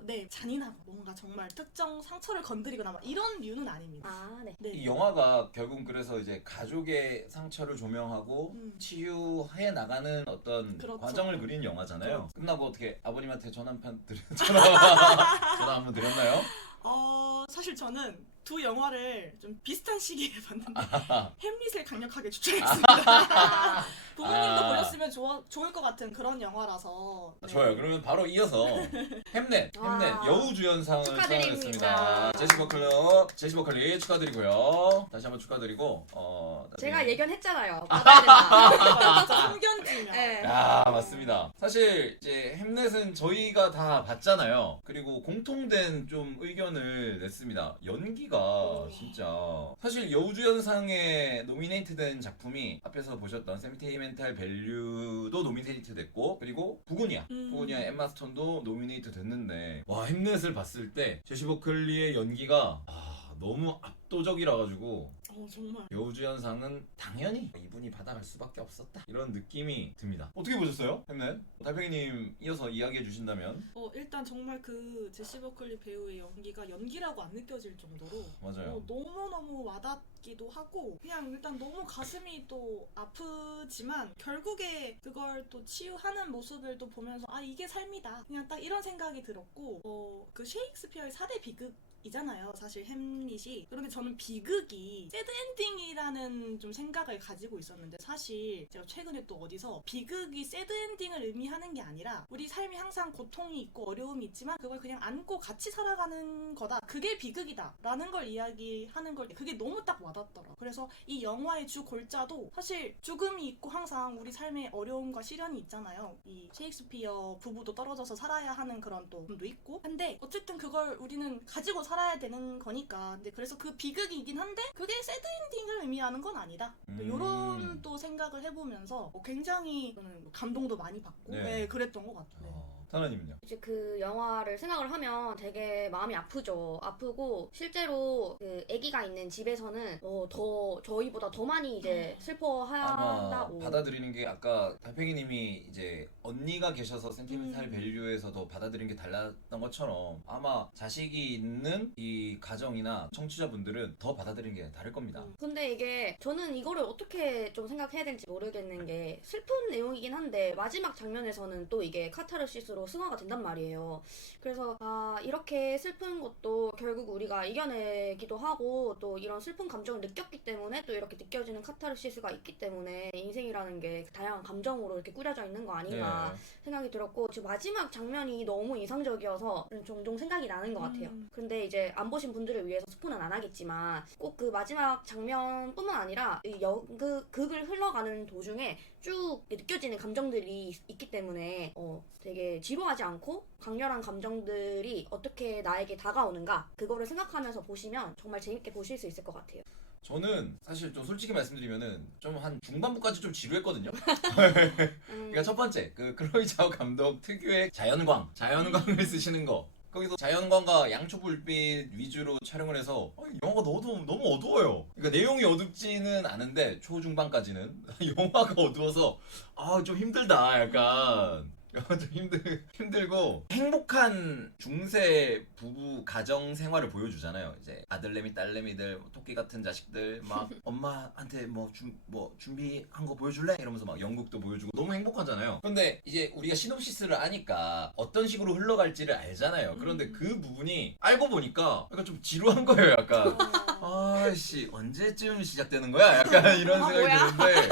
네, 잔인하고 뭔가 정말 특정 상처를 건드리거나 막 이런 류는 아닙니다. 네. 네. 이 영화가 결국 그래서 이제 가족의 상처를 조명하고 치유해 나가는 어떤 그렇죠. 과정을 그린 영화잖아요. 그렇죠. 끝나고 어떻게 아버님한테 전화 한번 드렸나요? 사실 저는 두 영화를 좀 비슷한 시기에 봤는데 햄릿을 강력하게 추천했습니다. 부모님도 보셨으면 좋을 것 같은 그런 영화라서. 네. 좋아요. 그러면 바로 이어서 햄넷 여우주연상을 수상했습니다. 제시 버클리 축하드리고요. 다시 한번 축하드리고 제가 예견했잖아요. 받아야 된다. 진짜 참견지면. 네. 야, 맞습니다. 사실 이제 햄넷은 저희가 다 봤잖아요. 그리고 공통된 좀 의견을 냈습니다. 연기가 진짜 사실 여우주연상에 노미네이트된 작품이 앞에서 보셨던 센티멘탈 밸류도 노미네이트 됐고, 그리고 부고니아 엠마 스톤도 노미네이트 됐는데, 와, 햄넷을 봤을 때 제시 버클리의 연기가 너무 압도적이라 가지고 정말 여우주연상은 당연히 이분이 받아갈 수밖에 없었다, 이런 느낌이 듭니다. 어떻게 보셨어요? 햄넷? 달팽이님 이어서 이야기해 주신다면. 일단 정말 그 제시 버클리 배우의 연기가 연기라고 안 느껴질 정도로 맞아요. 너무너무 와닿기도 하고, 그냥 일단 너무 가슴이 또 아프지만 결국에 그걸 또 치유하는 모습을 또 보면서 이게 삶이다, 그냥 딱 이런 생각이 들었고, 그 셰익스피어의 4대 비극 이잖아요, 사실 햄릿이. 그런데 저는 비극이 새드 엔딩이라는 좀 생각을 가지고 있었는데, 사실 제가 최근에 또 어디서 비극이 새드 엔딩을 의미하는 게 아니라 우리 삶이 항상 고통이 있고 어려움이 있지만 그걸 그냥 안고 같이 살아가는 거다, 그게 비극이다 라는 걸 이야기하는 걸, 그게 너무 딱 와닿더라고요. 그래서 이 영화의 주 골자도 사실 죽음이 있고 항상 우리 삶에 어려움과 시련이 있잖아요. 이 셰익스피어 부부도 떨어져서 살아야 하는 그런 또 부분도 있고 한데, 어쨌든 그걸 우리는 가지고 살아야 되는 거니까. 근데 그래서 그 비극이긴 한데 그게 새드 엔딩을 의미하는 건 아니다, 요런 또 생각을 해보면서 굉장히 저는 감동도 많이 받고 네, 그랬던 것 같아요. 타나님은요? 이제 그 영화를 생각을 하면 되게 마음이 아프죠. 아프고 실제로 그 아기가 있는 집에서는 더 저희보다 더 많이 이제 슬퍼한다고. 받아들이는 게, 아까 달팽이님이 이제 언니가 계셔서 센티멘탈 밸류에서 더 받아들이는 게 달랐던 것처럼, 아마 자식이 있는 이 가정이나 청취자분들은 더 받아들이는 게 다를 겁니다. 근데 이게 저는 이거를 어떻게 좀 생각해야 될지 모르겠는 게 슬픈 내용이긴 한데 마지막 장면에서는 또 이게 카타르시스로 승화가 된단 말이에요. 그래서 이렇게 슬픈 것도 결국 우리가 이겨내기도 하고 또 이런 슬픈 감정을 느꼈기 때문에 또 이렇게 느껴지는 카타르시스가 있기 때문에 인생이라는 게 다양한 감정으로 이렇게 꾸려져 있는 거 아닌가 생각이 들었고, 지금 마지막 장면이 너무 인상적이어서 종종 생각이 나는 것 같아요. 근데 이제 안 보신 분들을 위해서 스포는 안 하겠지만 꼭 그 마지막 장면뿐만 아니라 이 극을 흘러가는 도중에 쭉 느껴지는 감정들이 있기 때문에 되게 지루하지 않고 강렬한 감정들이 어떻게 나에게 다가오는가, 그거를 생각하면서 보시면 정말 재밌게 보실 수 있을 것 같아요. 저는 사실 좀 솔직히 말씀드리면은 좀 한 중반부까지 좀 지루했거든요. 그러니까 첫 번째 그 클로이 자오 감독 특유의 자연광을 쓰시는 거. 거기서 자연광과 양초 불빛 위주로 촬영을 해서 영화가 너무 어두워요. 그러니까 내용이 어둡지는 않은데 초중반까지는 영화가 어두워서 좀 힘들다 약간. 좀 힘들고 행복한 중세 부부 가정 생활을 보여주잖아요. 이제 아들내미 딸내미들 토끼 같은 자식들 막 엄마한테 뭐 준비한 거 보여줄래? 이러면서 막 연극도 보여주고 너무 행복하잖아요. 근데 이제 우리가 시놉시스를 아니까 어떤 식으로 흘러갈지를 알잖아요. 그런데 그 부분이 알고 보니까 약간 좀 지루한 거예요. 약간 아씨 언제쯤 시작되는 거야? 약간 이런 생각이 드는데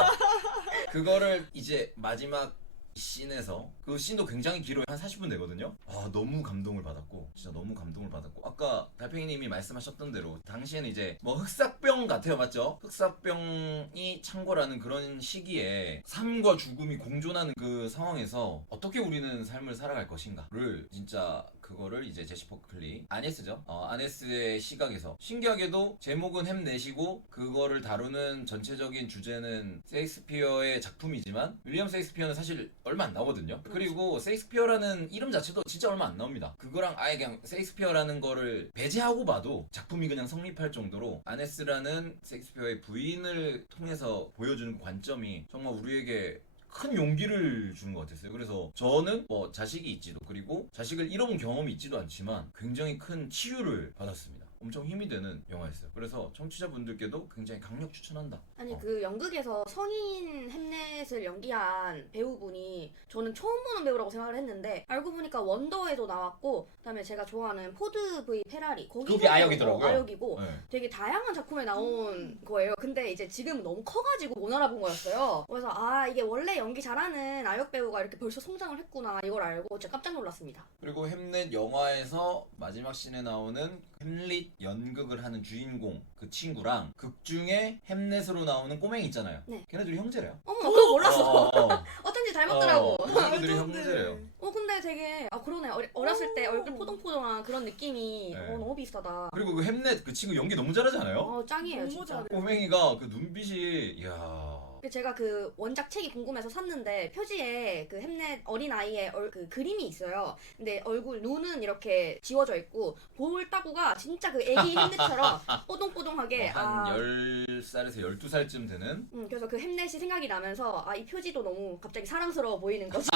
그거를 이제 마지막 씬에서 그 씬도 굉장히 길어요. 한 40분 되거든요. 너무 감동을 받았고 진짜 너무 감동을 받았고 아까 달팽이님이 말씀하셨던 대로 당시에는 이제 뭐 흑사병 같아요. 맞죠? 흑사병이 창궐하는 그런 시기에 삶과 죽음이 공존하는 그 상황에서 어떻게 우리는 삶을 살아갈 것인가를 진짜 그거를 이제 제시 포클리 아네스죠. 아네스의 시각에서 신기하게도 제목은 햄넷이고 그거를 다루는 전체적인 주제는 셰익스피어의 작품이지만 윌리엄 셰익스피어는 사실 얼마 안 나오거든요. 그리고 셰익스피어라는 이름 자체도 진짜 얼마 안 나옵니다. 그거랑 아예 그냥 셰익스피어라는 거를 배제하고 봐도 작품이 그냥 성립할 정도로 아네스라는 셰익스피어의 부인을 통해서 보여주는 관점이 정말 우리에게 큰 용기를 주는 것 같았어요. 그래서 저는 뭐 자식이 있지도 그리고 자식을 잃어본 경험이 있지도 않지만 굉장히 큰 치유를 받았습니다. 엄청 힘이 되는 영화였어요. 그래서 청취자분들께도 굉장히 강력 추천한다. 아니 그 연극에서 성인 햄넷을 연기한 배우분이 저는 처음 보는 배우라고 생각을 했는데 알고 보니까 원더에도 나왔고 그다음에 제가 좋아하는 포드 V 페라리 그게 아역이더라고요. 아역이고 네. 되게 다양한 작품에 나온 거예요. 근데 이제 지금 너무 커가지고 못 알아본 거였어요. 그래서 이게 원래 연기 잘하는 아역 배우가 이렇게 벌써 성장을 했구나 이걸 알고 진짜 깜짝 놀랐습니다. 그리고 햄릿 영화에서 마지막 씬에 나오는 햄릿 연극을 하는 주인공 그 친구랑 극 중에 햄릿으로 나오는 꼬맹이 있잖아요. 네. 걔네들이 형제래요. 어머 그거 몰랐어. 어. 어쩐지 닮았더라고. 걔네들이 형제래요. 근데 되게 그러네. 어렸을 때 얼굴 포동포동한 그런 느낌이 네. 너무 비슷하다. 그리고 그 햄릿 그 친구 연기 너무 잘하지 않아요? 짱이에요 너무 진짜. 잘해. 꼬맹이가 그 눈빛이 이야. 제가 그 원작 책이 궁금해서 샀는데 표지에 그 햄넷 어린아이의 그 그림이 있어요. 근데 얼굴 눈은 이렇게 지워져 있고 볼 따구가 진짜 그 애기 햄넷처럼 뽀동뽀동하게 한 10살에서 12살쯤 되는 그래서 그 햄넷이 생각이 나면서 이 표지도 너무 갑자기 사랑스러워 보이는 거죠.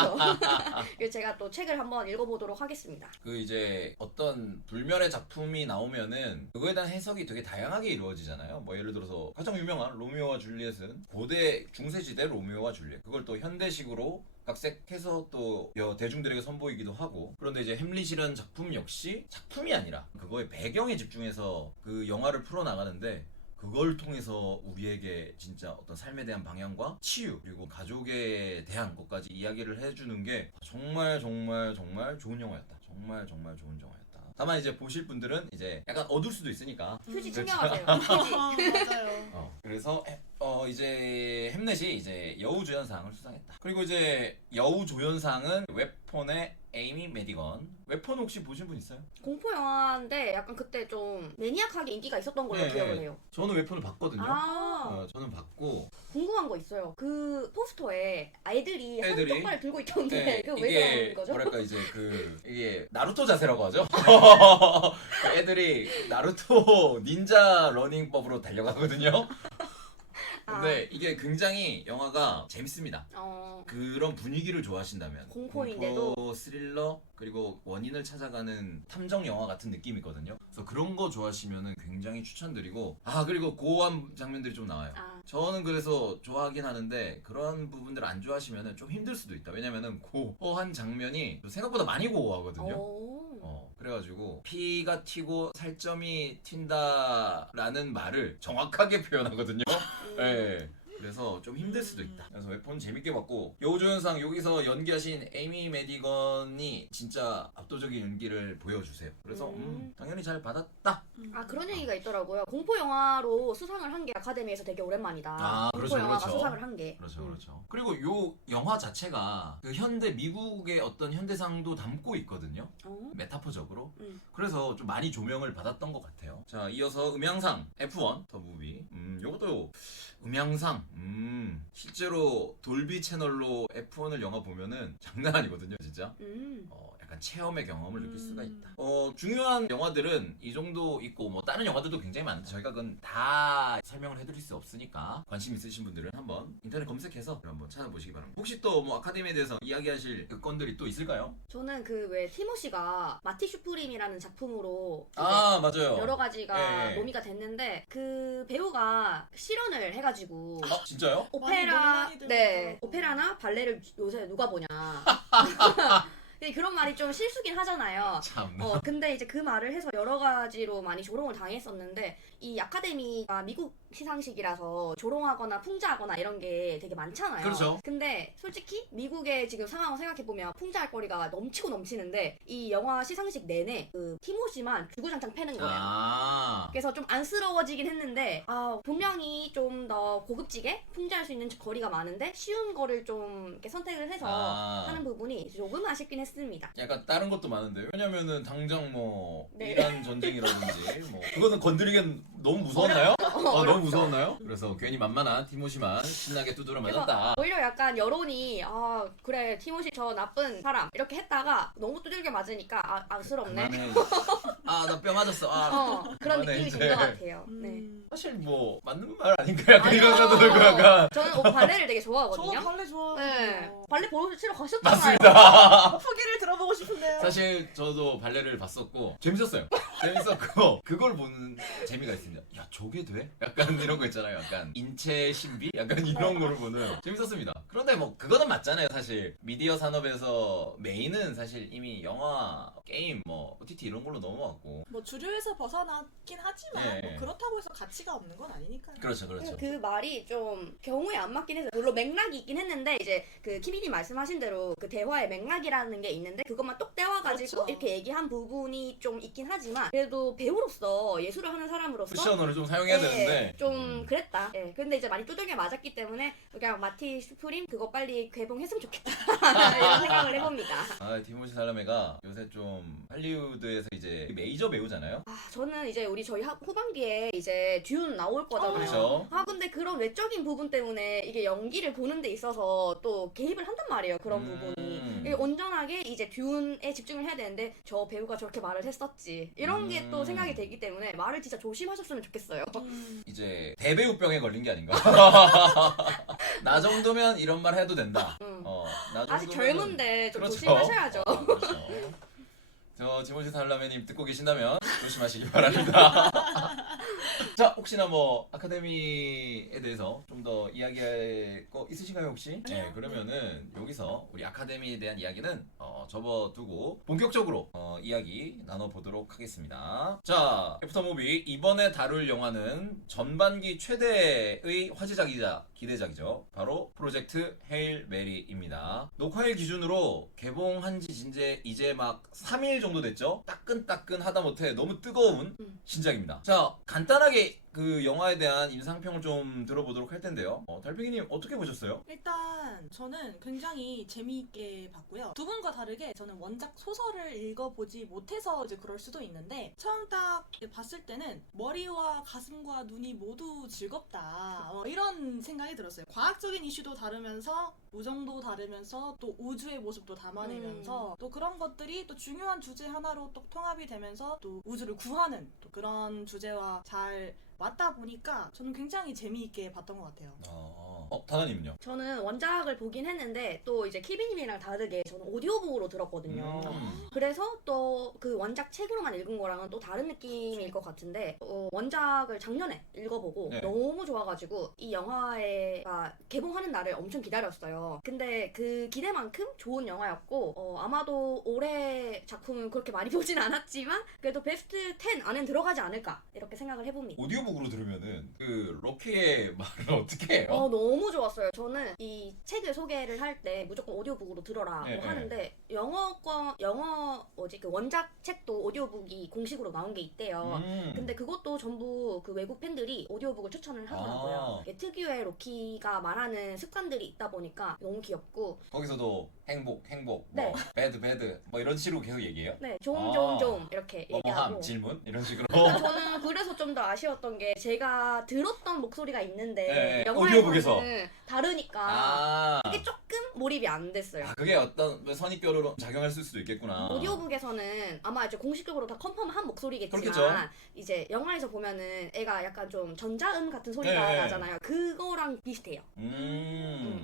그래서 제가 또 책을 한번 읽어보도록 하겠습니다. 그 이제 어떤 불멸의 작품이 나오면은 그거에 대한 해석이 되게 다양하게 이루어지잖아요. 뭐 예를 들어서 가장 유명한 로미오와 줄리엣은 고대 중세시대 로미오와 줄리엣 그걸 또 현대식으로 각색해서 또 대중들에게 선보이기도 하고 그런데 이제 햄릿이라는 작품 역시 작품이 아니라 그거의 배경에 집중해서 그 영화를 풀어나가는데 그걸 통해서 우리에게 진짜 어떤 삶에 대한 방향과 치유 그리고 가족에 대한 것까지 이야기를 해주는 게 정말 좋은 영화였다. 정말 좋은 영화였다. 다만 이제 보실 분들은 이제 약간 어두울 수도 있으니까 휴지 그렇죠. 챙겨가세요. 맞아요. 그래서 이제 햄넷이 이제 여우조연상을 수상했다. 그리고 이제 여우조연상은 웹폰의 에이미 매디건. 웹폰 혹시 보신 분 있어요? 공포 영화인데 약간 그때 좀 매니악하게 인기가 있었던 걸로 기억을 해요. 저는 웹폰을 봤거든요. 저는 봤고 궁금한 거 있어요. 그 포스터에 애들이 한쪽발을 들고 있던데 그거 왜 이게 그러는 거죠? 뭐랄까 이제 이게 나루토 자세라고 하죠. 애들이 나루토 닌자 러닝법으로 달려가거든요. 근데 이게 굉장히 영화가 재밌습니다. 그런 분위기를 좋아하신다면 공포인데도 공포, 스릴러 그리고 원인을 찾아가는 탐정 영화 같은 느낌이거든요. 그래서 그런 거 좋아하시면은 굉장히 추천드리고 그리고 고어한 장면들이 좀 나와요. 저는 그래서 좋아하긴 하는데 그런 부분들 안 좋아하시면 좀 힘들 수도 있다. 왜냐면은 고어한 장면이 생각보다 많이 고어하거든요. 그래가지고 피가 튀고 살점이 튄다라는 말을 정확하게 표현하거든요. 네. 그래서 좀 힘들 수도 있다. 그래서 웹폰 재밌게 봤고 여우조연상 여기서 연기하신 에이미 매디건이 진짜 압도적인 연기를 보여주세요. 그래서 당연히 잘 받았다. 아 그런 얘기가 있더라고요. 공포 영화로 수상을 한 게 아카데미에서 되게 오랜만이다. 아, 공포 그렇죠, 영화가 그렇죠. 수상을 한 게. 그렇죠. 그리고 요 영화 자체가 그 현대 미국의 어떤 현대상도 담고 있거든요. 메타포적으로. 그래서 좀 많이 조명을 받았던 것 같아요. 자, 이어서 음향상 F1 더 무비. 요것도 음향상. 실제로 돌비 채널로 F1을 영화 보면은 장난 아니거든요, 진짜. 약간 체험의 경험을 느낄 수가 있다. 중요한 영화들은 이 정도 있고 뭐 다른 영화들도 굉장히 많은데 저희가 그건 다 설명을 해드릴 수 없으니까 관심 있으신 분들은 한번 인터넷 검색해서 한번 찾아보시기 바랍니다. 혹시 또 뭐 아카데미에 대해서 이야기하실 그 건들이 또 있을까요? 저는 그 왜 티모시가 마티 슈프림이라는 작품으로 아, 맞아요. 여러 가지가 예. 노미가 됐는데 그 배우가 실현을 해가지고 진짜요? 오페라 많이 네 들었죠. 오페라나 발레를 요새 누가 보냐 그런 말이 좀 실수긴 하잖아요. 참. 근데 이제 그 말을 해서 여러 가지로 많이 조롱을 당했었는데 이 아카데미가 미국 시상식이라서 조롱하거나 풍자하거나 이런 게 되게 많잖아요. 그렇죠. 근데 솔직히 미국의 지금 상황을 생각해보면 풍자할 거리가 넘치고 넘치는데 이 영화 시상식 내내 그 티모시만 주구장창 패는 거예요. 아. 그래서 좀 안쓰러워지긴 했는데 분명히 좀 더 고급지게 풍자할 수 있는 거리가 많은데 쉬운 거를 좀 이렇게 선택을 해서 하는 부분이 조금 아쉽긴 했습니다. 약간 다른 것도 많은데 왜냐면은 당장 뭐 네. 이란 전쟁이라든지 뭐 그거는 건드리기엔 너무 무서웠나요? 너무 무서웠나요? 그래서 괜히 만만한 티모시만 신나게 두드려 맞았다. 오히려 약간 여론이 그래 티모시 저 나쁜 사람 이렇게 했다가 너무 두들겨 맞으니까 안쓰럽네. 나 뼈 맞았어. 그런 그만해, 느낌이 이제. 든 것 같아요. 네. 사실 뭐 맞는 말 아닌가 약간 이런 아니요. 생각도 들고 약간. 저는 발레를 되게 저 좋아하거든요. 발레 좋아하고 네. 발레 보러 치러 가셨잖아요. 맞습니다. 후기를 들어보고 싶은데요. 사실 저도 발레를 봤었고 재밌었어요. 재밌었고 그걸 보는 재미가 있습니다. 야 저게 돼? 약간 이런 거 있잖아요. 약간 인체 신비? 약간 이런 거를 보는 재밌었습니다. 그런데 뭐 그거는 맞잖아요. 사실 미디어 산업에서 메인은 사실 이미 영화, 게임, 뭐 OTT 이런 걸로 넘어왔고. 뭐 주류에서 벗어났긴 하지만 네. 뭐 그렇다고 해서 가치가 없는 건 아니니까요. 그렇죠. 그 말이 좀 경우에 안 맞긴 해서 물론 맥락이 있긴 했는데 이제 그 키미님 말씀하신 대로 그 대화의 맥락이라는 게 있는데 그것만 똑 떼와가지고 그렇죠. 이렇게 얘기한 부분이 좀 있긴 하지만 그래도 배우로서 예술을 하는 사람으로서 쿠션어를 좀 사용해야 되는데 좀 그랬다. 근데 이제 많이 두들겨 맞았기 때문에 그냥 마티 슈프림 그거 빨리 개봉했으면 좋겠다 이런 생각을 해봅니다. 티모시 살라메가 요새 좀 할리우드에서 이제 메이저 배우잖아요. 저는 이제 저희 후반기에 이제 듀운 나올 거잖아요. 그렇죠. 근데 그런 외적인 부분 때문에 이게 연기를 보는 데 있어서 또 개입을 한단 말이에요. 그런 부분이. 이게 온전하게 이제 듀운에 집중을 해야 되는데 저 배우가 저렇게 말을 했었지. 이런 게 또 생각이 되기 때문에 말을 진짜 조심하셨으면 좋겠어요. 이제 대배우병에 걸린 게 아닌가. 나 정도면 이런 말 해도 된다. 나 아직 정도면은- 젊은데 좀 그렇죠. 조심하셔야죠. 그렇죠. 저 티모시 살라메님 듣고 계신다면 조심하시기 바랍니다. 자, 혹시나 뭐 아카데미에 대해서 좀 더 이야기할 거 있으신가요 혹시? 네, 그러면은 여기서 우리 아카데미에 대한 이야기는 접어두고 본격적으로 이야기 나눠보도록 하겠습니다. 자, 애프터무비 이번에 다룰 영화는 전반기 최대의 화제작이자 기대작이죠. 바로 프로젝트 헤일 메리입니다. 녹화일 기준으로 개봉한 지 이제 막 3일 정도 됐죠? 따끈따끈 하다못해 너무 뜨거운 신작입니다. 자, 간단하게 그 영화에 대한 인상평을 좀 들어보도록 할 텐데요. 달팽이님 어떻게 보셨어요? 일단 저는 굉장히 재미있게 봤고요. 두 분과 다르게 저는 원작 소설을 읽어보지 못해서 이제 그럴 수도 있는데 처음 딱 봤을 때는 머리와 가슴과 눈이 모두 즐겁다 이런 생각이 들었어요. 과학적인 이슈도 다루면서 우정도 다루면서 또 우주의 모습도 담아내면서 또 그런 것들이 또 중요한 주제 하나로 또 통합이 되면서 또 우주를 구하는 또 그런 주제와 잘 맞다 보니까 저는 굉장히 재미있게 봤던 것 같아요. 다나님은요? 저는 원작을 보긴 했는데 또 이제 키비님이랑 다르게 저는 오디오북으로 들었거든요. 그래서 또 그 원작 책으로만 읽은 거랑은 또 다른 느낌일 것 같은데 원작을 작년에 읽어보고 네. 너무 좋아가지고 이 영화가 개봉하는 날을 엄청 기다렸어요. 근데 그 기대만큼 좋은 영화였고 아마도 올해 작품은 그렇게 많이 보진 않았지만 그래도 베스트 10 안엔 들어가지 않을까 이렇게 생각을 해봅니다. 오디오북으로 들으면은 그 로키의 말을 어떻게 해요? 너무 좋았어요. 저는 이 책을 소개를 할 때 무조건 오디오북으로 들어라고 네, 하는데 영어 그 원작 책도 오디오북이 공식으로 나온 게 있대요. 근데 그것도 전부 그 외국 팬들이 오디오북을 추천을 하더라고요. 이게 특유의 로키가 말하는 습관들이 있다 보니까 너무 귀엽고 거기서도 행복 뭐 네. 배드 뭐 이런 식으로 계속 얘기해요? 네, 좀 이렇게 뭐뭐함 얘기하고 질문 이런 식으로. 저는 그래서 좀 더 아쉬웠던 게 제가 들었던 목소리가 있는데 네, 영화에서는 오디오북에서. 다르니까 아, 이게 조금 몰입이 안 됐어요. 그게 어떤 선입견으로 작용했을 수도 있겠구나. 오디오북에서는 아마 이제 공식적으로 다 컨펌한 목소리겠지만 그렇겠죠. 이제 영화에서 보면은 애가 약간 좀 전자음 같은 소리가 네. 나잖아요. 그거랑 비슷해요.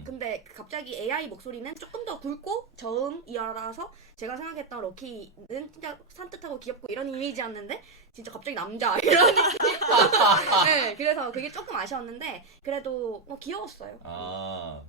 근데 갑자기 AI 목소리는 조금 더 굵고 저음이라서 제가 생각했던 로키는 진짜 산뜻하고 귀엽고 이런 이미지였는데 진짜 갑자기 남자 이런 느낌. 네, 그래서 그게 조금 아쉬웠는데 그래도 귀여웠어요.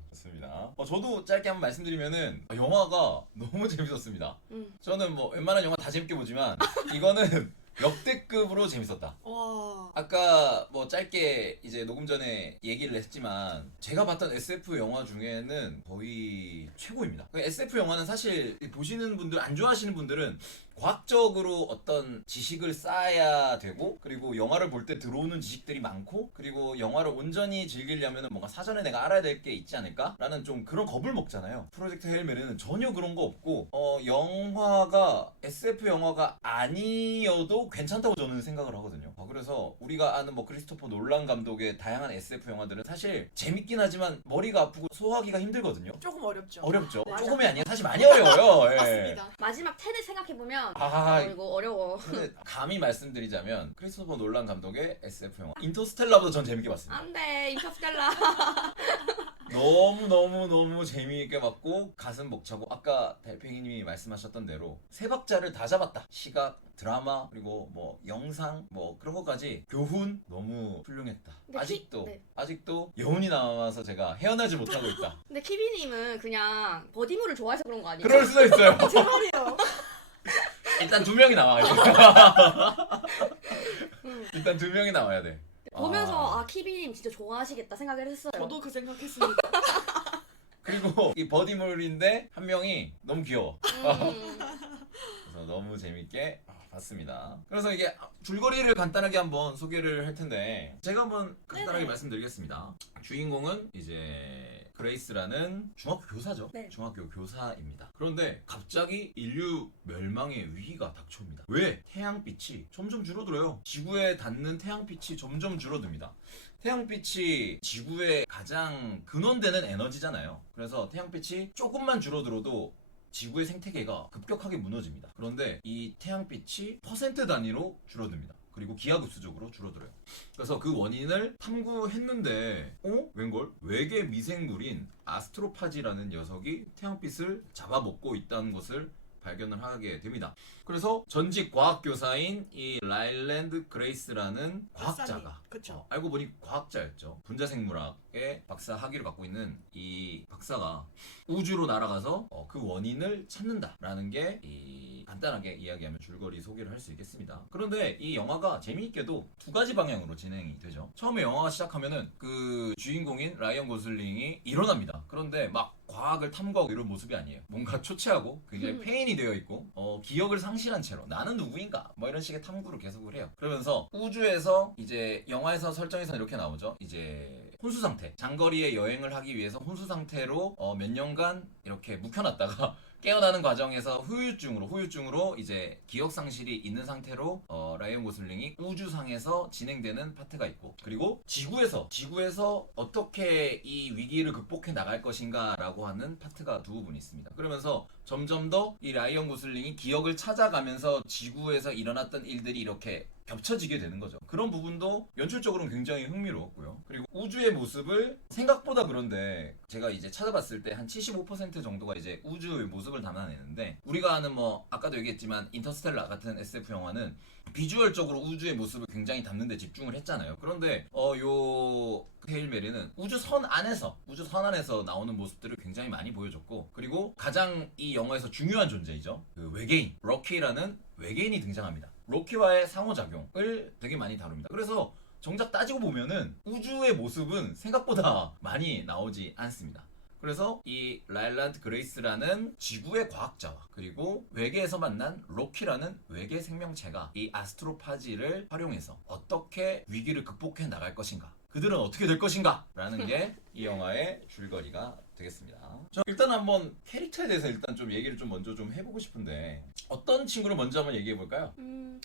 좋습니다. 저도 짧게 한번 말씀드리면은 영화가 너무 재밌었습니다. 저는 뭐 웬만한 영화 다 재밌게 보지만 이거는 역대급으로 재밌었다. 와. 아까 뭐 짧게 이제 녹음 전에 얘기를 했지만 제가 봤던 SF 영화 중에는 거의 최고입니다. SF 영화는 사실 보시는 분들, 안 좋아하시는 분들은 과학적으로 어떤 지식을 쌓아야 되고, 그리고 영화를 볼 때 들어오는 지식들이 많고, 그리고 영화를 온전히 즐기려면 뭔가 사전에 내가 알아야 될 게 있지 않을까? 라는 좀 그런 겁을 먹잖아요. 프로젝트 헤일메리는 전혀 그런 거 없고, 영화가 SF 영화가 아니어도 괜찮다고 저는 생각을 하거든요. 그래서 우리가 아는 뭐 크리스토퍼 놀란 감독의 다양한 SF 영화들은 사실 재밌긴 하지만 머리가 아프고 소화하기가 힘들거든요. 조금 어렵죠. 어렵죠. 맞아. 조금이 아니라 사실 많이 어려워요. 예. 맞습니다. 마지막 테드 생각해보면 이거 어려워. 근데 감히 말씀드리자면 크리스토퍼 놀란 감독의 SF 영화 인터스텔라보다 전 재밌게 봤습니다. 안돼 인터스텔라. 너무 재미있게 봤고 가슴 벅차고, 아까 달팽이님이 말씀하셨던 대로 세 박자를 다 잡았다. 시각, 드라마, 그리고 뭐 영상, 뭐 그런 것까지 교훈 너무 훌륭했다. 근데 아직도 여운이 남아서 제가 헤어나지 못하고 있다. 근데 키비님은 그냥 버디물을 좋아해서 그런 거 아니에요? 그럴 수도 있어요. 제 말이에요. 일단 2명이 나와야 돼. 일단 2명이 나와야 돼. 보면서 키비님 진짜 좋아하시겠다 생각을 했어요. 저도 그 생각했습니다. 그리고 이 버디물인데 한 명이 너무 귀여워. 그래서 너무 재밌게 봤습니다. 그래서 이게 줄거리를 간단하게 한번 소개를 할 텐데 제가 한번 간단하게 네네. 말씀드리겠습니다. 주인공은 이제 그레이스라는 중학교 교사죠. 네. 중학교 교사입니다. 그런데 갑자기 인류 멸망의 위기가 닥쳐옵니다. 왜? 태양빛이 점점 줄어들어요. 지구에 닿는 태양빛이 점점 줄어듭니다. 태양빛이 지구의 가장 근원되는 에너지잖아요. 그래서 태양빛이 조금만 줄어들어도 지구의 생태계가 급격하게 무너집니다. 그런데 이 태양빛이 퍼센트 단위로 줄어듭니다. 그리고 기하급수적으로 줄어들어요. 그래서 그 원인을 탐구했는데 웬걸? 외계 미생물인 아스트로파지라는 녀석이 태양빛을 잡아먹고 있다는 것을 발견을 하게 됩니다. 그래서 전직 과학교사인 이 라일랜드 그레이스라는 과학자가 그쵸. 알고 보니 과학자였죠. 분자생물학의 박사 학위를 갖고 있는 이 박사가 우주로 날아가서 그 원인을 찾는다라는 게 이 간단하게 이야기하면 줄거리 소개를 할 수 있겠습니다. 그런데 이 영화가 재미있게도 두 가지 방향으로 진행이 되죠. 처음에 영화가 시작하면은 그 주인공인 라이언 고슬링이 일어납니다. 그런데 막 과학을 탐구하고 이런 모습이 아니에요. 뭔가 초췌하고 굉장히 페인이 되어 있고 기억을 상실한 채로 나는 누구인가 뭐 이런 식의 탐구를 계속을 해요. 그러면서 우주에서 이제 영화에서 설정에서 이렇게 나오죠. 이제 혼수 상태, 장거리의 여행을 하기 위해서 혼수 상태로 몇 년간 이렇게 묵혀놨다가 깨어나는 과정에서 후유증으로 이제 기억 상실이 있는 상태로 라이언 고슬링이 우주상에서 진행되는 파트가 있고, 그리고 지구에서 어떻게 이 위기를 극복해 나갈 것인가라고 하는 파트가 두 부분이 있습니다. 그러면서 점점 더 이 라이언 고슬링이 기억을 찾아가면서 지구에서 일어났던 일들이 이렇게 겹쳐지게 되는 거죠. 그런 부분도 연출적으로는 굉장히 흥미로웠고요. 그리고 우주의 모습을 생각보다, 그런데 제가 이제 찾아봤을 때 한 75% 정도가 이제 우주의 모습을 담아내는데, 우리가 아는 뭐 아까도 얘기했지만 인터스텔라 같은 SF 영화는 비주얼적으로 우주의 모습을 굉장히 담는 데 집중을 했잖아요. 그런데 요 헤일 메리는 우주선 안에서 나오는 모습들을 굉장히 많이 보여줬고, 그리고 가장 이 영화에서 중요한 존재이죠. 그 외계인 로키라는 외계인이 등장합니다. 로키와의 상호작용을 되게 많이 다룹니다. 그래서 정작 따지고 보면은 우주의 모습은 생각보다 많이 나오지 않습니다. 그래서 이 라일란드 그레이스라는 지구의 과학자와 그리고 외계에서 만난 로키라는 외계 생명체가 이 아스트로파지를 활용해서 어떻게 위기를 극복해 나갈 것인가, 그들은 어떻게 될 것인가 라는 게 이 영화의 줄거리가 되겠습니다. 저 일단 한번 캐릭터에 대해서 일단 좀 얘기를 좀 먼저 좀 해보고 싶은데, 어떤 친구를 먼저 한번 얘기해 볼까요?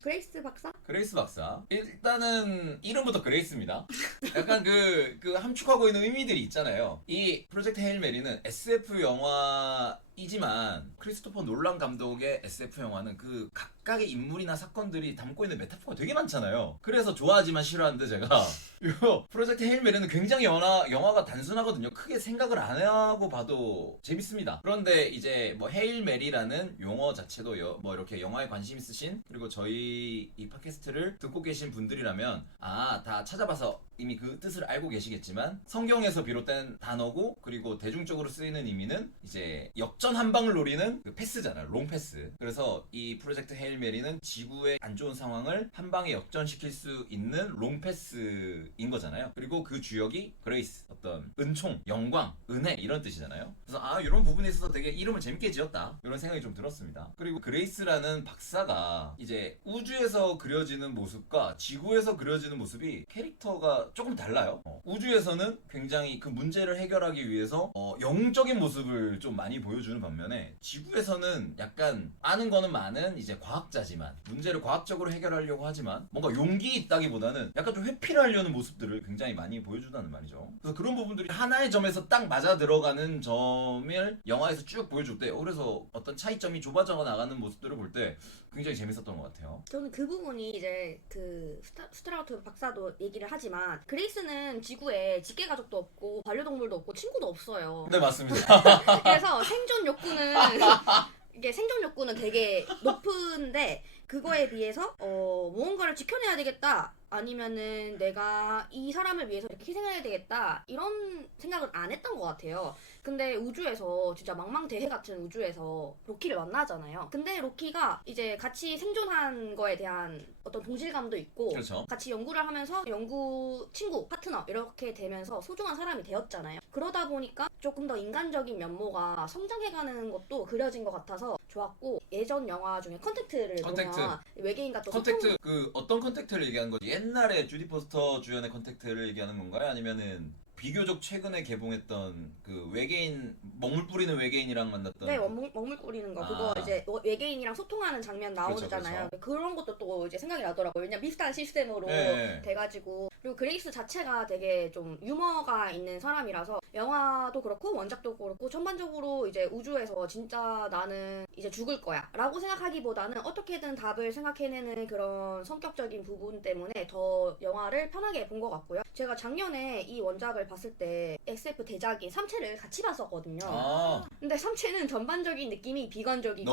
그레이스 박사? 그레이스 박사. 일단은 이름부터 그레이스입니다. 약간 그 함축하고 있는 의미들이 있잖아요. 이 프로젝트 헤일 메리는 SF 영화이지만 크리스토퍼 놀란 감독의 SF 영화는 그 각각의 인물이나 사건들이 담고 있는 메타포가 되게 많잖아요. 그래서 좋아하지만 싫어하는데, 제가 이 프로젝트 헤일 메리는 굉장히 영화가 단순하거든요. 크게 생각을 안 하고 봐도 재밌습니다. 그런데 이제 뭐 헤일 메리라는 용어 자체도 뭐 이렇게 영화에 관심 있으신, 그리고 저희 이 팟캐스트를 듣고 계신 분들이라면 다 찾아봐서 이미 그 뜻을 알고 계시겠지만, 성경에서 비롯된 단어고, 그리고 대중적으로 쓰이는 의미는 이제 역전 한 방을 노리는 그 패스잖아요. 롱 패스. 그래서 이 프로젝트 헤일 메리는 지구의 안 좋은 상황을 한 방에 역전시킬 수 있는 롱 패스인 거잖아요. 그리고 그 주역이 그레이스, 어떤 은총, 영광, 은혜 이런 뜻이잖아요. 그래서 이런 부분에 있어서 되게 이름을 재밌게 지었다, 이런 생각이 좀 들었습니다. 그리고 그레이스라는 박사가 이제 우주에서 그려지는 모습과 지구에서 그려지는 모습이 캐릭터가 조금 달라요. 우주에서는 굉장히 그 문제를 해결하기 위해서 영적인 모습을 좀 많이 보여주는 반면에, 지구에서는 약간 아는 거는 많은 이제 과학자지만 문제를 과학적으로 해결하려고 하지만 뭔가 용기 있다기보다는 약간 좀 회피를 하려는 모습들을 굉장히 많이 보여주다는 말이죠. 그래서 그런 부분들이 하나의 점에서 딱 맞아 들어가는 점을 영화에서 쭉 보여줄 때, 그래서 어떤 차이점이 좁아져 나가는 모습들을 볼 때 굉장히 재밌었던 것 같아요. 저는 그 부분이 이제 그 스트라우트 박사도 얘기를 하지만, 그레이스는 지구에 직계 가족도 없고 반려동물도 없고 친구도 없어요. 네, 맞습니다. 그래서 생존 욕구는 되게 높은데, 그거에 비해서 무언가를 지켜내야 되겠다, 아니면은 내가 이 사람을 위해서 이렇게 희생해야 되겠다, 이런 생각을 안 했던 것 같아요. 근데 우주에서 진짜 망망대해 같은 우주에서 로키를 만나잖아요. 근데 로키가 이제 같이 생존한 거에 대한 어떤 동질감도 있고, 그렇죠. 같이 연구를 하면서 연구 친구, 파트너 이렇게 되면서 소중한 사람이 되었잖아요. 그러다 보니까 조금 더 인간적인 면모가 성장해가는 것도 그려진 것 같아서 좋았고, 예전 영화 중에 컨택트를 보면 외계인과 또 컨택트, 그 어떤 컨택트를 얘기하는 거지? 옛날에 주디 포스터 주연의 컨택트를 얘기하는 건가요? 아니면은 비교적 최근에 개봉했던 그 외계인, 먹물 뿌리는 외계인이랑 만났던, 네, 먹물 뿌리는 거, 그거 이제 외계인이랑 소통하는 장면 나오잖아요. 그렇죠. 그런 것도 또 이제 생각이 나더라고요. 왜냐면 비슷한 시스템으로 돼가지고. 그리고 그레이스 자체가 되게 좀 유머가 있는 사람이라서, 영화도 그렇고 원작도 그렇고 전반적으로 이제 우주에서 진짜 나는 이제 죽을 거야 라고 생각하기보다는 어떻게든 답을 생각해내는 그런 성격적인 부분 때문에 더 영화를 편하게 본 것 같고요. 제가 작년에 이 원작을 봤을 때 SF 대작인 삼체를 같이 봤었거든요. 근데 삼체는 전반적인 느낌이 비관적이고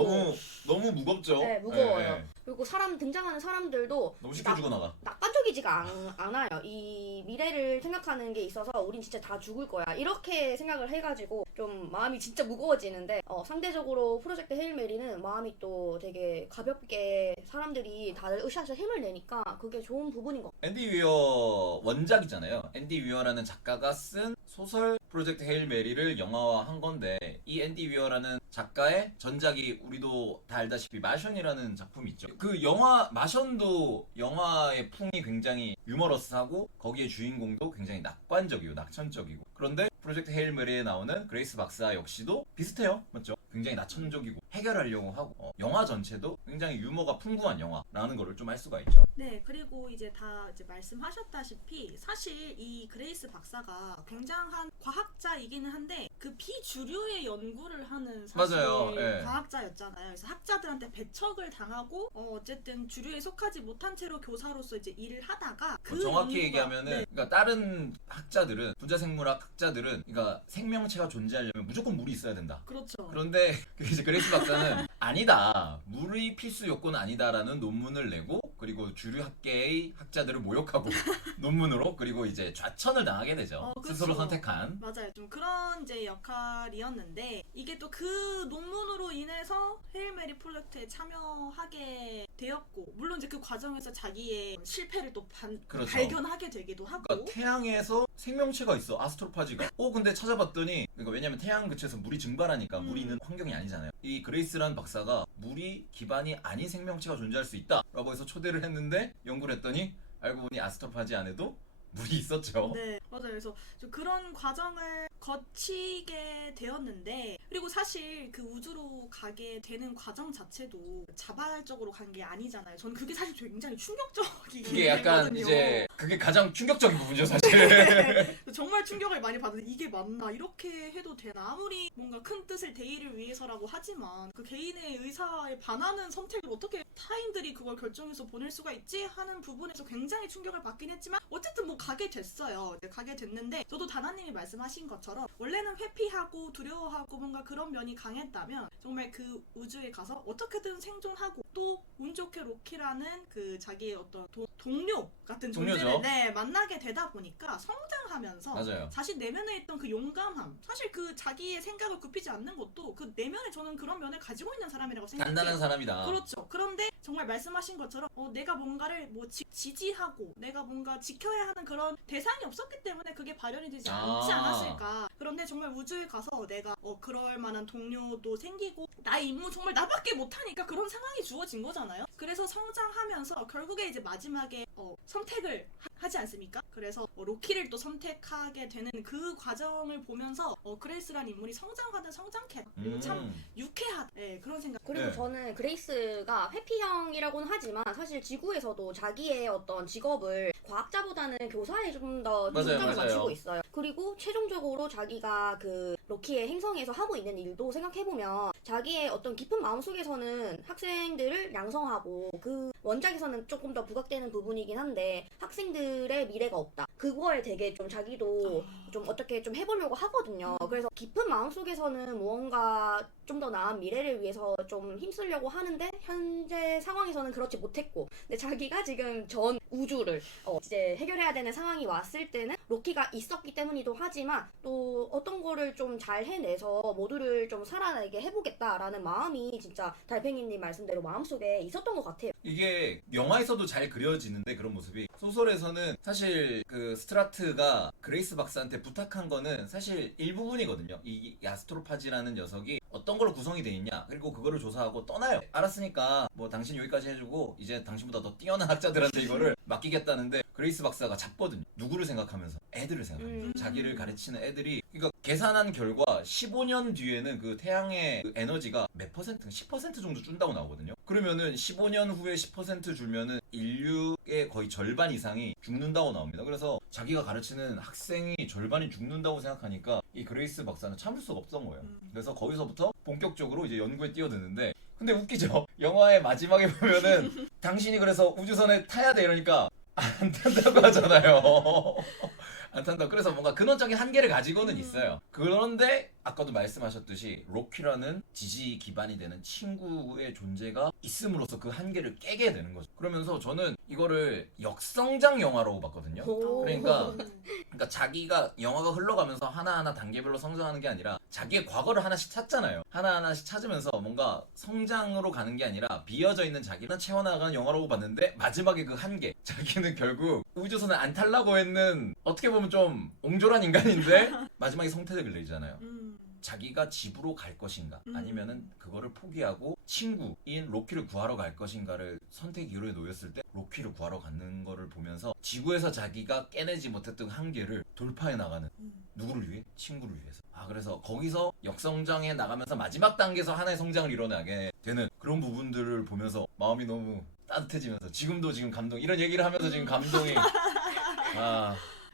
너무 무겁죠. 네, 무거워요. 그리고 등장하는 사람들도 너무 쉽게 죽어나가. 낙관적이지가 않아요. 이 미래를 생각하는 게 있어서 우린 진짜 다 죽을 거야, 이렇게 생각을 해가지고 좀 마음이 진짜 무거워지는데, 상대적으로 프로젝트 헤일 메리는 마음이 또 되게 가볍게 사람들이 다들 으쌰으쌰 힘을 내니까 그게 좋은 부분인 것 같아요. 앤디 위어 원작이잖아요. 앤디 위어라는 작가가 쓴 소설 프로젝트 헤일 메리를 영화화한 건데, 이 앤디 위어라는 작가의 전작이 우리도 다 알다시피 마션이라는 작품이 있죠. 그 영화 마션도 영화의 풍이 굉장히 유머러스하고, 거기에 주인공도 굉장히 낙관적이고 낙천적이고, 그런데 프로젝트 헤일 메리에 나오는 그레이스 박사 역시도 비슷해요. 맞죠? 굉장히 나천적이고 해결하려고 하고 영화 전체도 굉장히 유머가 풍부한 영화라는 거를 좀 알 수가 있죠. 네, 그리고 이제 다 이제 말씀하셨다시피 사실 이 그레이스 박사가 굉장한 과학자이기는 한데 그 비주류의 연구를 하는 사실 맞아요. 예. 과학자였잖아요. 그래서 학자들한테 배척을 당하고 어쨌든 주류에 속하지 못한 채로 교사로서 이제 일을 하다가 그 정확히 연구가- 얘기하면은 네, 그러니까 다른 학자들은 분자생물학 학자들은 그러니까 생명체가 존재하려면 무조건 물이 있어야 된다. 그렇죠. 그런데 이제 그레이스 박사는 아니다. 물의 필수 요건은 아니다라는 논문을 내고 그리고 주류 학계의 학자들을 모욕하고 논문으로 그리고 이제 좌천을 당하게 되죠. 그쵸. 스스로 선택한. 맞아요. 좀 그런 이제 역할이었는데 이게 또 그 논문으로 인해서 헤일 메리 프로젝트에 참여하게 되었고 물론 이제 그 과정에서 자기의 실패를 또 그렇죠. 발견하게 되기도 하고 그러니까 태양에서 생명체가 있어. 아스트로파지가. 근데 찾아봤더니 그러니까 왜냐면 태양 근처에서 물이 증발하니까 물이 있는 환경이 아니잖아요. 이 그레이스라는 박사가 물이 기반이 아닌 생명체가 존재할 수 있다라고 해서 초대를 했는데 연구를 했더니 알고 보니 아스트로파지 안에도 물이 있었죠. 네, 맞아요. 그래서 좀 그런 과정을 거치게 되었는데 그리고 사실 그 우주로 가게 되는 과정 자체도 자발적으로 간 게 아니잖아요. 저는 그게 사실 굉장히 충격적이긴 그게 약간 했거든요. 이제 그게 가장 충격적인 부분이죠 사실. 네, 정말 충격을 많이 받은 이게 맞나 이렇게 해도 되나 아무리 뭔가 큰 뜻을 대의를 위해서라고 하지만 그 개인의 의사에 반하는 선택을 어떻게 타인들이 그걸 결정해서 보낼 수가 있지 하는 부분에서 굉장히 충격을 받긴 했지만 어쨌든 뭐 가게 됐어요. 이제 가게 됐는데 저도 다나님이 말씀하신 것처럼 원래는 회피하고 두려워하고 뭔가 그런 면이 강했다면 정말 그 우주에 가서 어떻게든 생존하고 또 운 좋게 로키라는 그 자기의 어떤 동료 같은 동료죠. 존재를 네, 만나게 되다 보니까 성장하면서 맞아요. 자신 내면에 있던 그 용감함 사실 그 자기의 생각을 굽히지 않는 것도 그 내면에 저는 그런 면을 가지고 있는 사람이라고 생각해요. 단단한 사람이다. 그렇죠. 그런데 정말 말씀하신 것처럼 내가 뭔가를 뭐 지지하고 내가 뭔가 지켜야 하는 그런 대상이 없었기 때문에 그게 발현이 되지 않지 않았을까. 그런데 정말 우주에 가서 내가 그럴 만한 동료도 생기고 나의 임무 정말 나밖에 못하니까 그런 상황이 주어진 거잖아요. 그래서 성장하면서 결국에 이제 마지막에 선택을 하지 않습니까? 그래서 로키를 또 선택하게 되는 그 과정을 보면서 그레이스라는 인물이 성장하는 성장캐 그리고 참 유쾌하다. 네, 그런 생각. 그리고 네. 저는 그레이스가 회피형이라고는 하지만 사실 지구에서도 자기의 어떤 직업을 과학자보다는 교사에 좀 더 맞아요, 초점을 맞아요. 맞추고 있어요. 그리고 최종적으로 자기가 그 로키의 행성에서 하고 있는 일도 생각해보면 자기의 어떤 깊은 마음속에서는 학생들을 양성하고 그 원작에서는 조금 더 부각되는 부분이긴 한데 학생들의 미래가 없다. 그거에 되게 좀 자기도 좀 어떻게 좀 해보려고 하거든요. 그래서 깊은 마음속에서는 무언가 좀 더 나은 미래를 위해서 좀 힘쓰려고 하는데 현재 상황에서는 그렇지 못했고 근데 자기가 지금 전 우주를 이제 해결해야 되는 상황이 왔을 때는 로키가 있었기 때문이기도 하지만 또 어떤 거를 좀 잘 해내서 모두를 좀 살아나게 해보겠다라는 마음이 진짜 달팽이님 말씀대로 마음속에 있었던 것 같아요. 이게 영화에서도 잘 그려지는데 그런 모습이 소설에서는 사실 그 스트라트가 그레이스 박사한테 부탁한 거는 사실 일부분이거든요. 이 아스트로파지라는 녀석이 어떤 걸로 구성이 돼 있냐 그리고 그거를 조사하고 떠나요. 알았으니까 뭐 당신 여기까지 해주고 이제 당신보다 더 뛰어난 학자들한테 이거를 맡기겠다는데 그레이스 박사가 잡거든요. 누구를 생각하면서? 애들을 생각하면서 자기를 가르치는 애들이 그러니까 계산한 결과 15년 뒤에는 그 태양의 그 에너지가 몇 퍼센트? 10% 정도 준다고 나오거든요. 그러면은 15년 후에 10% 줄면은 인류의 거의 절반 이상이 죽는다고 나옵니다. 그래서 자기가 가르치는 학생이 절반이 죽는다고 생각하니까 이 그레이스 박사는 참을 수가 없던 거예요. 그래서 거기서부터 본격적으로 이제 연구에 뛰어드는데 근데 웃기죠? 영화의 마지막에 보면은 당신이 그래서 우주선에 타야 돼 이러니까 안 탄다고 하잖아요. 안 탄다. 그래서 뭔가 근원적인 한계를 가지고는 있어요. 그런데 아까도 말씀하셨듯이 로키라는 지지 기반이 되는 친구의 존재가 있음으로써 그 한계를 깨게 되는 거죠. 그러면서 저는 이거를 역성장 영화라고 봤거든요. 그러니까 자기가 영화가 흘러가면서 하나하나 단계별로 성장하는 게 아니라 자기의 과거를 하나씩 찾잖아요. 하나하나씩 찾으면서 뭔가 성장으로 가는 게 아니라 비어져 있는 자기를 채워나가는 영화라고 봤는데 마지막에 그 한계 자기는 결국 우주선을 안 타려고 했는 어떻게 보면 좀 옹졸한 인간인데 마지막에 성태를 내리잖아요. 자기가 집으로 갈 것인가 아니면은 그거를 포기하고 친구인 로키를 구하러 갈 것인가를 선택 기로에 놓였을 때 로키를 구하러 가는 거를 보면서 지구에서 자기가 깨내지 못했던 한계를 돌파해 나가는 누구를 위해? 친구를 위해서. 그래서 거기서 역성장해 나가면서 마지막 단계에서 하나의 성장을 이뤄나게 되는 그런 부분들을 보면서 마음이 너무 따뜻해지면서 지금 감동, 이런 얘기를 하면서 지금 감동이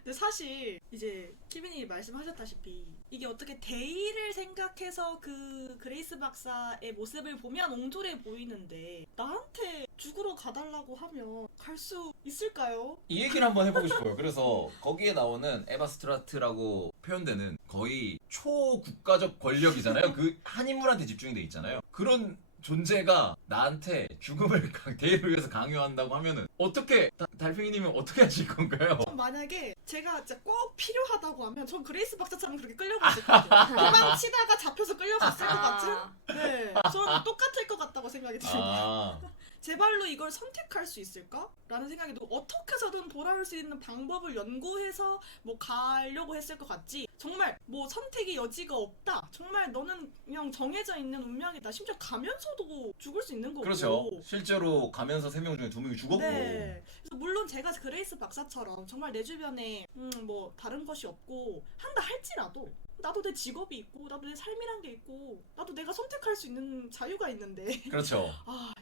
근데 사실 이제 키빈이 말씀하셨다시피 이게 어떻게 데이를 생각해서 그 그레이스 박사의 모습을 보면 옹졸해 보이는데 나한테 죽으러 가달라고 하면 갈 수 있을까요? 이 얘기를 한번 해보고 싶어요. 그래서 거기에 나오는 에바 스트라트라고 표현되는 거의 초국가적 권력이잖아요. 그 한 인물한테 집중이 돼 있잖아요. 그런 존재가 나한테 죽음을 데이를 위해서 강요한다고 하면은 어떻게 달팽이님은 어떻게 하실 건가요? 전 만약에 제가 진짜 꼭 필요하다고 하면 전 그레이스 박사처럼 그렇게 끌려갔을 것 같아요. 도망치다가 잡혀서 끌려갔을 것 같은? 네, 저는 똑같을 것 같다고 생각이 듭니다. 제 발로 이걸 선택할 수 있을까? 라는 생각이 들고 어떻게 해서든 돌아올 수 있는 방법을 연구해서 뭐 가려고 했을 것 같지 정말 뭐 선택의 여지가 없다 정말 너는 그냥 정해져 있는 운명이다 심지어 가면서도 죽을 수 있는 거고 그렇죠. 실제로 가면서 3명 중에 2명이 죽었고 네. 그래서 물론 제가 그레이스 박사처럼 정말 내 주변에 뭐 다른 것이 없고 한다 할지라도 나도 내 직업이 있고 나도 내 삶이란 게 있고 나도 내가 선택할 수 있는 자유가 있는데 그렇죠.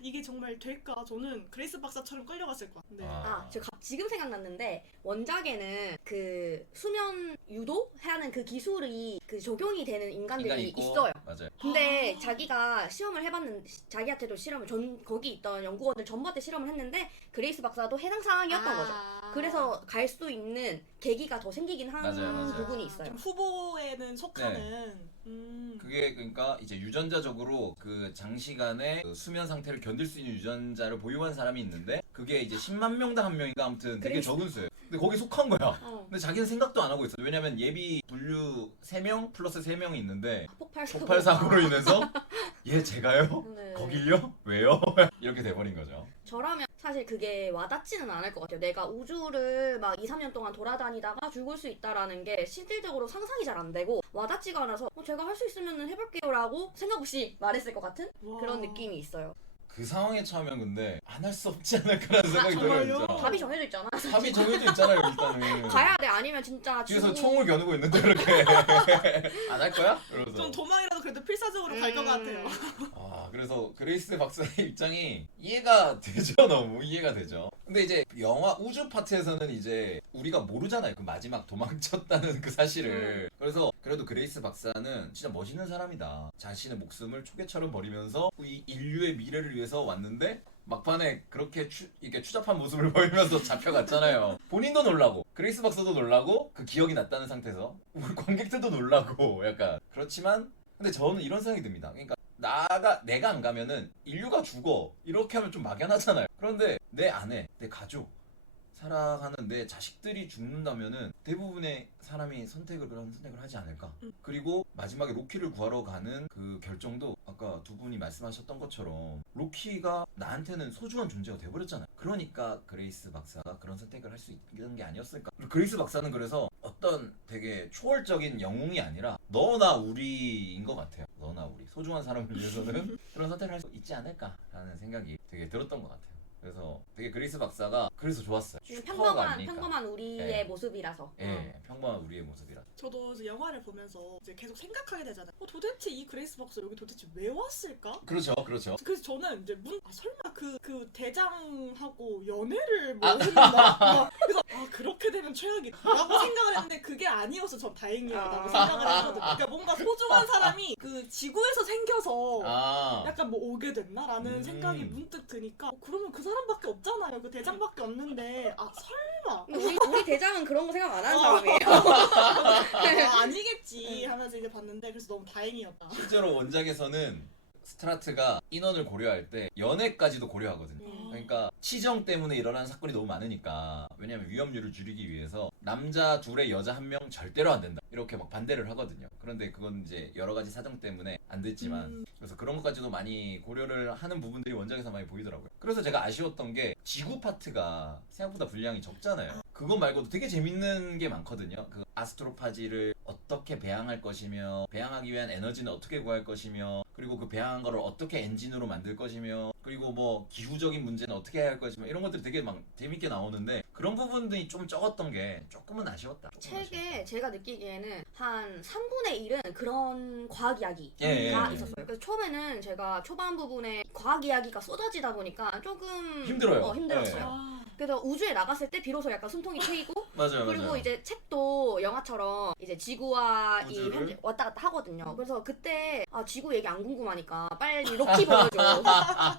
이게 정말 될까? 저는 그레이스 박사처럼 끌려갔을 것 같은데 지금 생각났는데 원작에는 그 수면 유도하는 그 기술이 그 적용이 되는 인간들이 있어요. 맞아요. 근데 자기가 시험을 해봤는데 자기한테도 거기 있던 연구원들 전부한테 실험을 했는데 그레이스 박사도 해당 사항이었던 거죠. 그래서 갈 수 있는 계기가 더 생기긴 하는 맞아요. 부분이 있어요. 좀 후보에는 속하는. 그게 그러니까 이제 유전자적으로 그 장시간의 그 수면 상태를 견딜 수 있는 유전자를 보유한 사람이 있는데 그게 이제 10만 명당 한 명인가 아무튼 되게 적은 수예요. 근데 거기 속한 거야. 근데 자기는 생각도 안 하고 있어. 왜냐면 예비 분류 3명 플러스 3명이 있는데 폭발 사고로 인해서 제가요? 네. 거길요? 왜요? 이렇게 돼버린 거죠. 저라면 사실 그게 와닿지는 않을 것 같아요. 내가 우주를 막 2, 3년 동안 돌아다니다가 죽을 수 있다라는 게 실질적으로 상상이 잘 안 되고 와닿지가 않아서 제가 할 수 있으면 해볼게요 라고 생각 없이 말했을 것 같은 그런 느낌이 있어요. 그 상황에 처하면 근데 안 할 수 없지 않을까라는 생각이 들어요. 진짜. 답이 정해져 있잖아. 답이 정해져 있잖아요. 일단은. 가야 돼. 아니면 진짜 뒤에서 총을 겨누고 있는데 그렇게 안 할 거야? 이러면서. 전 도망이라도 그래도 필사적으로 갈 것 같아요. 그래서 그레이스 박사의 입장이 이해가 되죠. 너무 이해가 되죠. 근데 이제 영화 우주 파트에서는 이제 우리가 모르잖아요. 그 마지막 도망쳤다는 그 사실을. 그래서 그래도 그레이스 박사는 진짜 멋있는 사람이다. 자신의 목숨을 초계처럼 버리면서 이 인류의 미래를 위해서 왔는데 막판에 그렇게 이렇게 추잡한 모습을 보이면서 잡혀갔잖아요. 본인도 놀라고 그레이스 박사도 놀라고 그 기억이 났다는 상태에서 우리 관객들도 놀라고 약간 그렇지만 근데 저는 이런 생각이 듭니다. 그러니까 내가 안 가면은 인류가 죽어 이렇게 하면 좀 막연하잖아요. 그런데 내 아내, 내 가족, 살아가는 내 자식들이 죽는다면은 대부분의 사람이 그런 선택을 하지 않을까. 그리고 마지막에 로키를 구하러 가는 그 결정도 아까 두 분이 말씀하셨던 것처럼 로키가 나한테는 소중한 존재가 돼버렸잖아요. 그러니까 그레이스 박사가 그런 선택을 할 수 있는 게 아니었을까. 그레이스 박사는 그래서 어떤 되게 초월적인 영웅이 아니라 너나 우리인 것 같아요. 너나 우리 소중한 사람을 위해서는 그런 선택을 할 수 있지 않을까라는 생각이 되게 들었던 것 같아요. 그래서 되게 그레이스 박사가 그래서 좋았어요. 평범한 우리의 모습이라서. 평범한 우리의 모습이라. 저도 이제 영화를 보면서 이제 계속 생각하게 되잖아요. 도대체 이 그레이스 박사 여기 도대체 왜 왔을까? 그렇죠. 그래서 저는 이제 설마 그 대장하고 연애를 뭐 했나? 그래서 그렇게 되면 최악이라고 생각을 했는데 그게 아니어서 전 다행이라고 생각을 했거든요. 그러니까 뭔가 소중한 사람이 그 지구에서 생겨서 약간 뭐 오게 됐나라는 생각이 문득 드니까 그러면 그 사람밖에 없잖아요. 그 대장밖에 없는데 설마 우리 대장은 그런 거 생각 안 하는 사람이에요. 아니겠지 하면서 이제 봤는데 그래서 너무 다행이었다. 실제로 원작에서는 스트라트가 인원을 고려할 때 연애까지도 고려하거든요. 그러니까 치정 때문에 일어나는 사건이 너무 많으니까 왜냐면 위험률을 줄이기 위해서 남자 둘에 여자 한 명 절대로 안 된다 이렇게 막 반대를 하거든요. 그런데 그건 이제 여러 가지 사정 때문에 안 됐지만 그래서 그런 것까지도 많이 고려를 하는 부분들이 원작에서 많이 보이더라고요. 그래서 제가 아쉬웠던 게 지구 파트가 생각보다 분량이 적잖아요. 그거 말고도 되게 재밌는 게 많거든요. 그 아스트로파지를 어떻게 배양할 것이며, 배양하기 위한 에너지는 어떻게 구할 것이며, 그리고 그 배양한 거를 어떻게 엔진으로 만들 것이며, 그리고 뭐 기후적인 문제는 어떻게 해야 할 것이며, 이런 것들이 되게 막 재밌게 나오는데 그런 부분들이 좀 적었던 게 조금은 아쉬웠다. 책에 제가 느끼기에는 한 3분의 1은 그런 과학 이야기가 예. 있었어요. 그래서 처음에는 제가 초반 부분에 과학 이야기가 쏟아지다 보니까 조금 힘들어요. 힘들었어요. 아, 그래서 우주에 나갔을 때 비로소 약간 숨통이 트이고 맞아요, 그리고 맞아요. 이제 책도 영화처럼 이제 지구와 이 우주를? 현재 왔다 갔다 하거든요. 그래서 그때 지구 얘기 안 궁금하니까 빨리 로키 보여줘.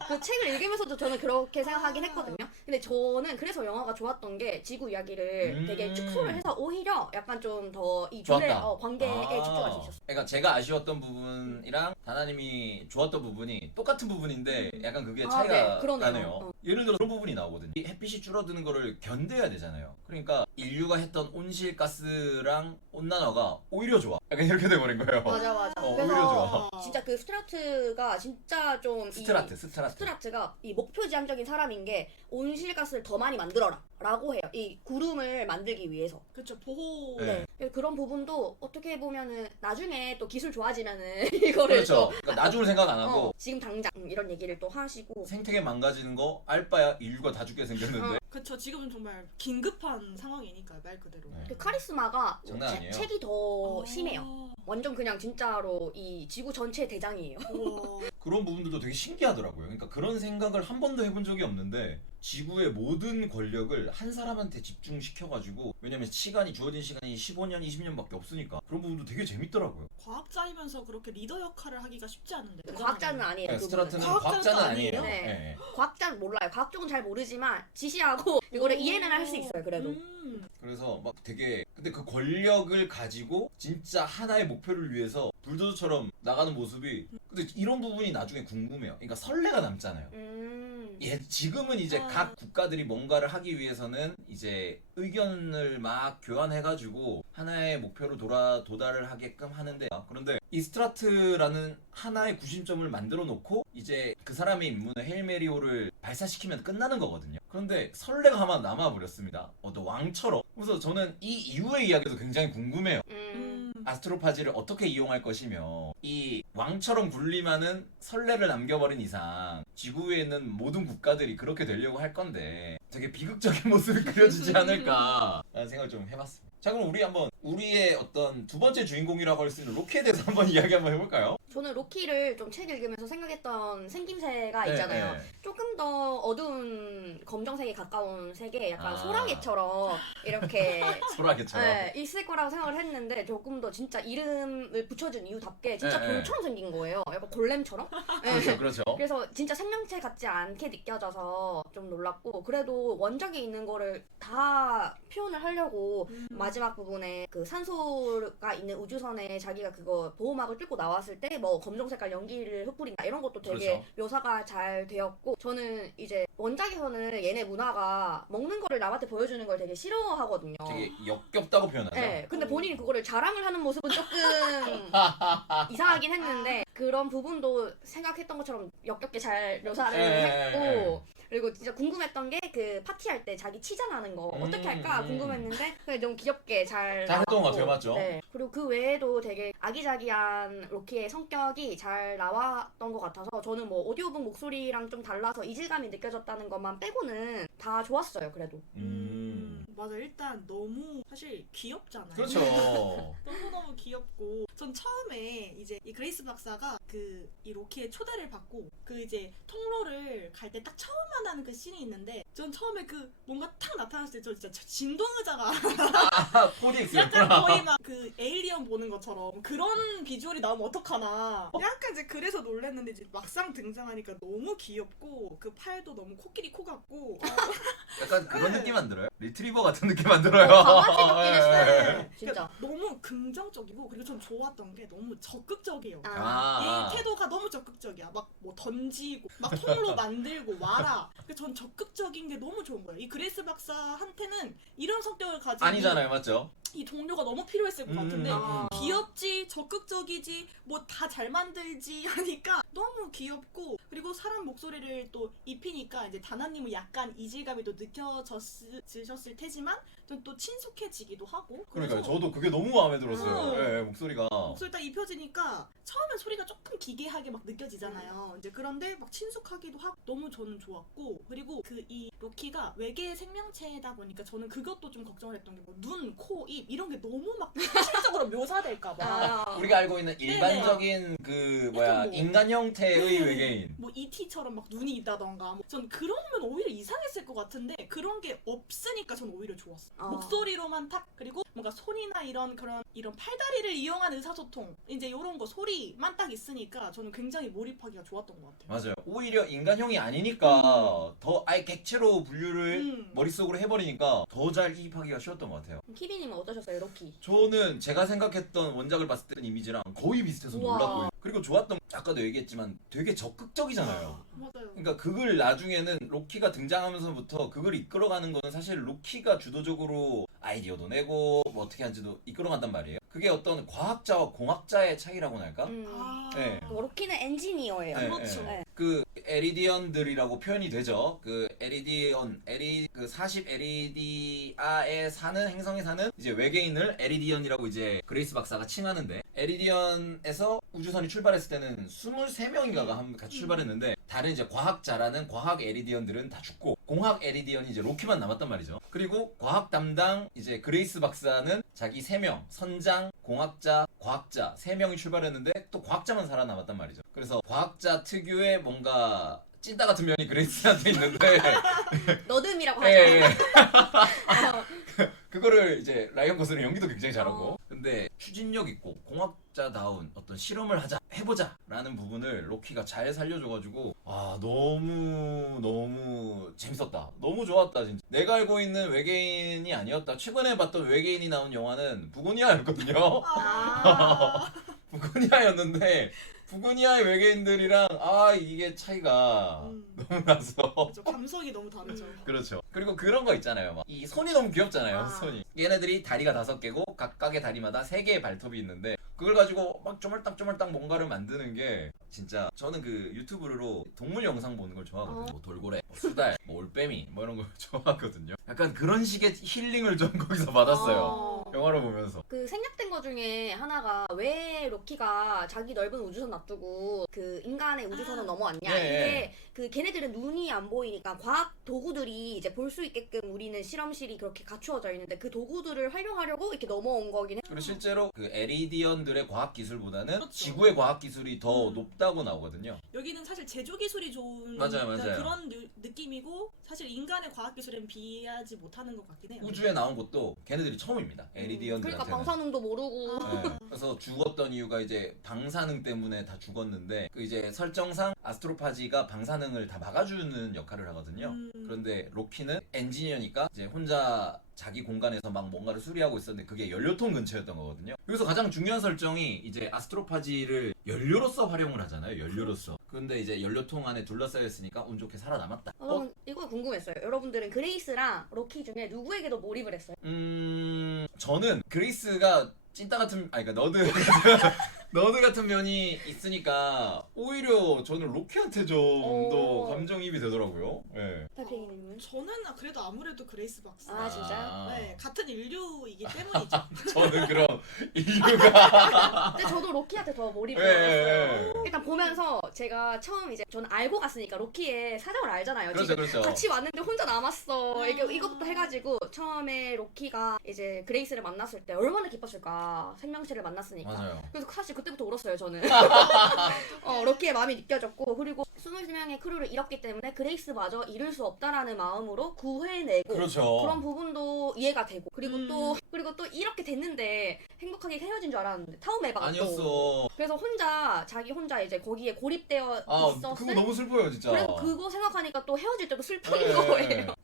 그 책을 읽으면서도 저는 그렇게 생각하긴 했거든요. 근데 저는 그래서 영화가 좋았던 게 지구 이야기를 되게 축소를 해서 오히려 약간 좀 더 이 둘의 좋았다. 관계에 집중할 수 있었어요. 그러니까 제가 아쉬웠던 부분이랑 다나님이 좋았던 부분이 똑같은 부분인데 약간 그게 차이가 네, 그러네요. 나네요. 예를 들어 그런 부분이 나오거든요. 이 햇빛이 줄어드는 거를 견뎌야 되잖아요. 그러니까 인류가 했던 온실가스랑 온난화가 오히려 좋아. 약간 이렇게 돼버린 거예요. 맞아. 오히려 그래서 좋아. 진짜 그 스트라트가 진짜 좀 스트라트가 이 목표지향적인 사람인 게 온실가스를 더 많이 만들어라 라고 해요. 이 구름을 만들기 위해서. 그쵸, 보호. 네. 그래서 그런 부분도 어떻게 보면은 나중에 또 기술 좋아지면은 이거를 그렇죠. 또 그러니까 나중을 생각 안 하고 지금 당장 이런 얘기를 또 하시고 생태계 망가지는 거 알바야 인류가 다 죽게 생겼는데 그쵸, 지금은 정말 긴급한 상황이니까 말 그대로. 네. 그 카리스마가 장난 아니에요. 책이 더 심해요. 완전 그냥 진짜로 이 지구 전체의 대장이에요. 우와. 그런 부분들도 되게 신기하더라고요. 그러니까 그런 생각을 한 번도 해본 적이 없는데 지구의 모든 권력을 한 사람한테 집중시켜가지고, 왜냐면 주어진 시간이 15년, 20년밖에 없으니까 그런 부분도 되게 재밌더라고요. 과학자이면서 그렇게 리더 역할을 하기가 쉽지 않은데. 과학자는 아니에요. 네, 그분은. 스트라트는 과학자는 과학자는 아니에요. 아니에요? 네. 과학자는 몰라요. 과학 쪽은 잘 모르지만 지시하고 이거를 이해는 할 수 있어요. 그래도. 그래서 막 되게, 근데 그 권력을 가지고 진짜 하나의 목표를 위해서 불도저처럼 나가는 모습이, 근데 이런 부분이 나중에 궁금해요. 그러니까 설레가 남잖아요. 지금은 이제 각 국가들이 뭔가를 하기 위해서는 이제 의견을 막 교환해가지고 하나의 목표로 도달을 하게끔 하는데, 그런데 이 스트라트라는 하나의 구심점을 만들어 놓고 이제 그 사람의 임무는 헤일메리오를 발사시키면 끝나는 거거든요. 그런데 설레가 아마 남아버렸습니다. 또 왕처럼. 그래서 저는 이 이후의 이야기도 굉장히 궁금해요. 아스트로파지를 어떻게 이용할 것이며, 이 왕처럼 군림하는 설레를 남겨버린 이상 지구 위에 있는 모든 국가들이 그렇게 되려고 할 건데 되게 비극적인 모습이 그려지지 않을까 라는 생각을 좀 해봤습니다. 자, 그럼 우리 한번 우리의 어떤 두 번째 주인공이라고 할 수 있는 로키에 대해서 한번 이야기 한번 해볼까요? 저는 로키를 좀 책 읽으면서 생각했던 생김새가 네, 있잖아요. 네. 조금 더 어두운 검정색에 가까운 색에 약간 아. 소라게처럼 이렇게 소라게처럼. 있을 거라고 생각을 했는데 조금 더 진짜 이름을 붙여준 이유답게 진짜 네, 돌처럼 생긴 거예요. 약간 골렘처럼. 그렇죠, 그렇죠. 그래서 진짜 생명체 같지 않게 느껴져서 좀 놀랐고, 그래도 원작에 있는 거를 다 표현을 하려고 마지막 부분에 그 산소가 있는 우주선에 자기가 그거 보호막을 뚫고 나왔을 때 뭐 검정 색깔 연기를 흩뿌린다 이런 것도 되게 그렇죠. 묘사가 잘 되었고, 저는 이제 원작에서는 얘네 문화가 먹는 거를 남한테 보여주는 걸 되게 싫어하거든요. 되게 역겹다고 표현하죠. 네, 근데 본인이 그거를 자랑을 하는 모습은 조금 이상하긴 했는데 그런 부분도 생각했던 것처럼 역겹게 잘 묘사를 했고, 그리고 진짜 궁금했던 게 그 파티할 때 자기 치장하는 거 어떻게 할까 궁금했는데 그게 너무 귀엽게 잘 했던 것 나왔고, 같아요, 맞죠? 네. 그리고 그 외에도 되게 아기자기한 로키의 성격이 잘 나왔던 것 같아서 저는 뭐 오디오북 목소리랑 좀 달라서 이질감이 느껴졌다는 것만 빼고는 다 좋았어요. 그래도. 맞아, 일단 너무 사실 귀엽잖아요. 그렇죠. 너무너무 귀엽고, 전 처음에 이제 이 그레이스 박사가 그 이 로키의 초대를 받고 그 이제 통로를 갈 때 딱 처음 만나는 그 씬이 있는데, 전 처음에 그 뭔가 탁 나타났을 때 저 진짜 진동의자가 약간 거의 막 그 에일리언 보는 것처럼 그런 비주얼이 나오면 어떡하나 약간 이제 그래서 놀랐는데, 이제 막상 등장하니까 너무 귀엽고 그 팔도 너무 코끼리 코 같고 약간 그런 느낌 안 들어요? 리트리버 같은 느낌 안 들어요? 강아지 같긴 했어요. 그러니까 진짜. 너무 긍정적이고, 그리고 전 좋았던 게 너무 적극적이에요. 아. 얘 태도가 너무 적극적이야. 막 뭐 던지고 막 통로 만들고 와라. 그래서 전 적극적인 적인 게 너무 좋은 거예요. 이 그레이스 박사한테는 이런 성격을 가진 아니잖아요, 맞죠? 이 동료가 너무 필요했을 것 같은데 아. 귀엽지, 적극적이지, 뭐 다 잘 만들지 하니까 너무 귀엽고, 그리고 사람 목소리를 또 입히니까 이제 다나님은 약간 이질감이 또 느껴지셨을 테지만 또 친숙해지기도 하고. 그러니까요. 그래서 저도 그게 너무 마음에 들었어요. 예, 목소리가. 목소리 딱 입혀지니까 처음엔 소리가 조금 기괴하게 막 느껴지잖아요. 이제 그런데 막 친숙하기도 하고 너무 저는 좋았고, 그리고 그 이 로키가 외계 생명체다 보니까 저는 그것도 좀 걱정을 했던 게 뭐 눈, 코, 입 이런 게 너무 막 현실적으로 묘사될까 봐. 아. 우리가 알고 있는 일반적인 그 뭐야 약간 뭐- 인간 형태의 네. 외계인. 뭐 ET처럼 막 눈이 있다던가 전 그러면 오히려 이상했을 것 같은데 그런 게 없으니까 전 오히려 좋았어. 아. 목소리로만 탁, 그리고 뭔가 손이나 이런 팔다리를 이용한 의사소통, 이제 이런 거 소리만 딱 있으니까 저는 굉장히 몰입하기가 좋았던 것 같아요. 맞아요. 오히려 인간형이 아니니까 더 아예 객체로 분류를 머릿속으로 해버리니까 더 잘 이입하기가 쉬웠던 것 같아요. 키비님은 어떠셨어요, 로키? 저는 제가 생각했던 원작을 봤을 때 이미지랑 거의 비슷해서 우와. 놀랐고요. 그리고 좋았던, 아까도 얘기했지만 되게 적극적이잖아요. 맞아요. 그러니까 그걸 나중에는 로키가 등장하면서부터 그걸 이끌어가는 거는 사실 로키가 주도적으로 아이디어도 내고 뭐 어떻게 하는지도 이끌어간단 말이에요. 그게 어떤 과학자와 공학자의 차이라고나 할까? 아, 네. 로키는 엔지니어예요. 네, 그렇죠. 네. 그 에리디언들이라고 표현이 되죠. 그 에리디언, 그 40 에리디아에 사는 행성에 사는 이제 외계인을 에리디언이라고 이제 그레이스 박사가 칭하는데, 에리디언에서 우주선이 출발했을 때는 23명인가가 같이 출발했는데 다른 이제 과학자라는 과학 에리디언들은 다 죽고 공학 에리디언이 이제 로키만 남았단 말이죠. 그리고 과학 담당 이제 그레이스 박사는 자기 3명, 선장, 공학자, 과학자 3명이 출발했는데 또 과학자만 살아남았단 말이죠. 그래서 과학자 특유의 뭔가 찐따 같은 면이 그레이스한테 있는데 너듬이라고 하죠. 예, 예. 그거를 이제 라이언 고슬링 연기도 굉장히 잘하고, 근데 추진력 있고 공학자다운 어떤 실험을 하자, 해보자 라는 부분을 로키가 잘 살려줘가지고 아 너무 재밌었다. 너무 좋았다. 진짜 내가 알고 있는 외계인이 아니었다. 최근에 봤던 외계인이 나온 영화는 부고니아였거든요. 아. 부고니아였는데 부고니아의 외계인들이랑 이게 차이가 너무 나서 그렇죠. 감성이 너무 다르죠. 그렇죠. 그리고 그런 거 있잖아요. 막 이 손이 너무 귀엽잖아요. 아. 손이. 얘네들이 다리가 5개고 각각의 다리마다 3개의 발톱이 있는데 그걸 가지고 막 쪼물딱쪼물딱 뭔가를 만드는 게 진짜, 저는 그 유튜브로 동물 영상 보는 걸 좋아하거든요. 뭐 돌고래, 뭐 수달, 뭐 올빼미 뭐 이런 걸 좋아하거든요. 약간 그런 식의 힐링을 좀 거기서 받았어요. 영화를 보면서. 그 생략된 거 중에 하나가 왜 로키가 자기 넓은 우주선 놔두고 그 인간의 우주선으로 넘어왔냐. 네. 이게 그 걔네들은 눈이 안 보이니까 과학 도구들이 이제 볼 수 있게끔 우리는 실험실이 그렇게 갖추어져 있는데 그 도구들을 활용하려고 이렇게 넘어온 거긴 해. 그리고 실제로 그 에리디언들의 과학 기술보다는 그렇죠. 지구의 과학 기술이 더 높다고 나오거든요. 여기는 사실 제조 기술이 좋은 맞아요. 그런 느낌이고, 사실 인간의 과학 기술엔 비하지 못하는 것 같긴 해요. 우주에 나온 것도 걔네들이 처음입니다. 에리디언들한테는. 그러니까 방사능도 모르고. 네. 그래서 죽었던 이유가 이제 방사능 때문에 다 죽었는데, 그 이제 설정상 아스트로파지가 방사능을 다 막아주는 역할을 하거든요. 그런데 로키는 엔지니어니까 이제 혼자 자기 공간에서 막 뭔가를 수리하고 있었는데 그게 연료통 근처였던 거거든요. 여기서 가장 중요한 설정이 이제 아스트로파지를 연료로서 활용을 하잖아요. 연료로서. 근데 이제 연료통 안에 둘러싸여 있으니까 운 좋게 살아남았다. 저는 이거 궁금했어요. 여러분들은 그레이스랑 로키 중에 누구에게도 몰입을 했어요? 저는 그레이스가 찐따 같은, 그러니까 너드 같은 면이 있으니까 오히려 저는 로키한테 좀 더 감정이입이 되더라고요. 네. 달팽이님은? 저는 그래도 아무래도 그레이스 박사. 아, 진짜요? 네, 같은 인류이기 때문이죠. 저는 그럼 인류가 근데 저도 로키한테 더 몰입을 예, 했어요. 예. 일단 보면서 제가 처음 이제 저는 알고 갔으니까 로키의 사정을 알잖아요. 그렇죠, 지금 그렇죠. 같이 왔는데 혼자 남았어. 이것부터 해가지고 처음에 로키가 이제 그레이스를 만났을 때 얼마나 기뻤을까. 생명체를 만났으니까. 맞아요. 그래서 사실 그때부터 울었어요, 저는. 로키의 마음이 느껴졌고, 그리고 23명의 크루를 잃었기 때문에 그레이스마저 잃을 수 없다라는 마음으로 구해내고 그렇죠. 그런 부분도 이해가 되고, 그리고 또 이렇게 됐는데 행복하게 헤어진 줄 알았는데 타우메바가 또 아니었어. 그래서 자기 혼자 이제 거기에 고립되어 있었을 그거 너무 슬퍼요, 진짜. 그래서 그거 생각하니까 또 헤어질 때도 슬픈 네. 거예요.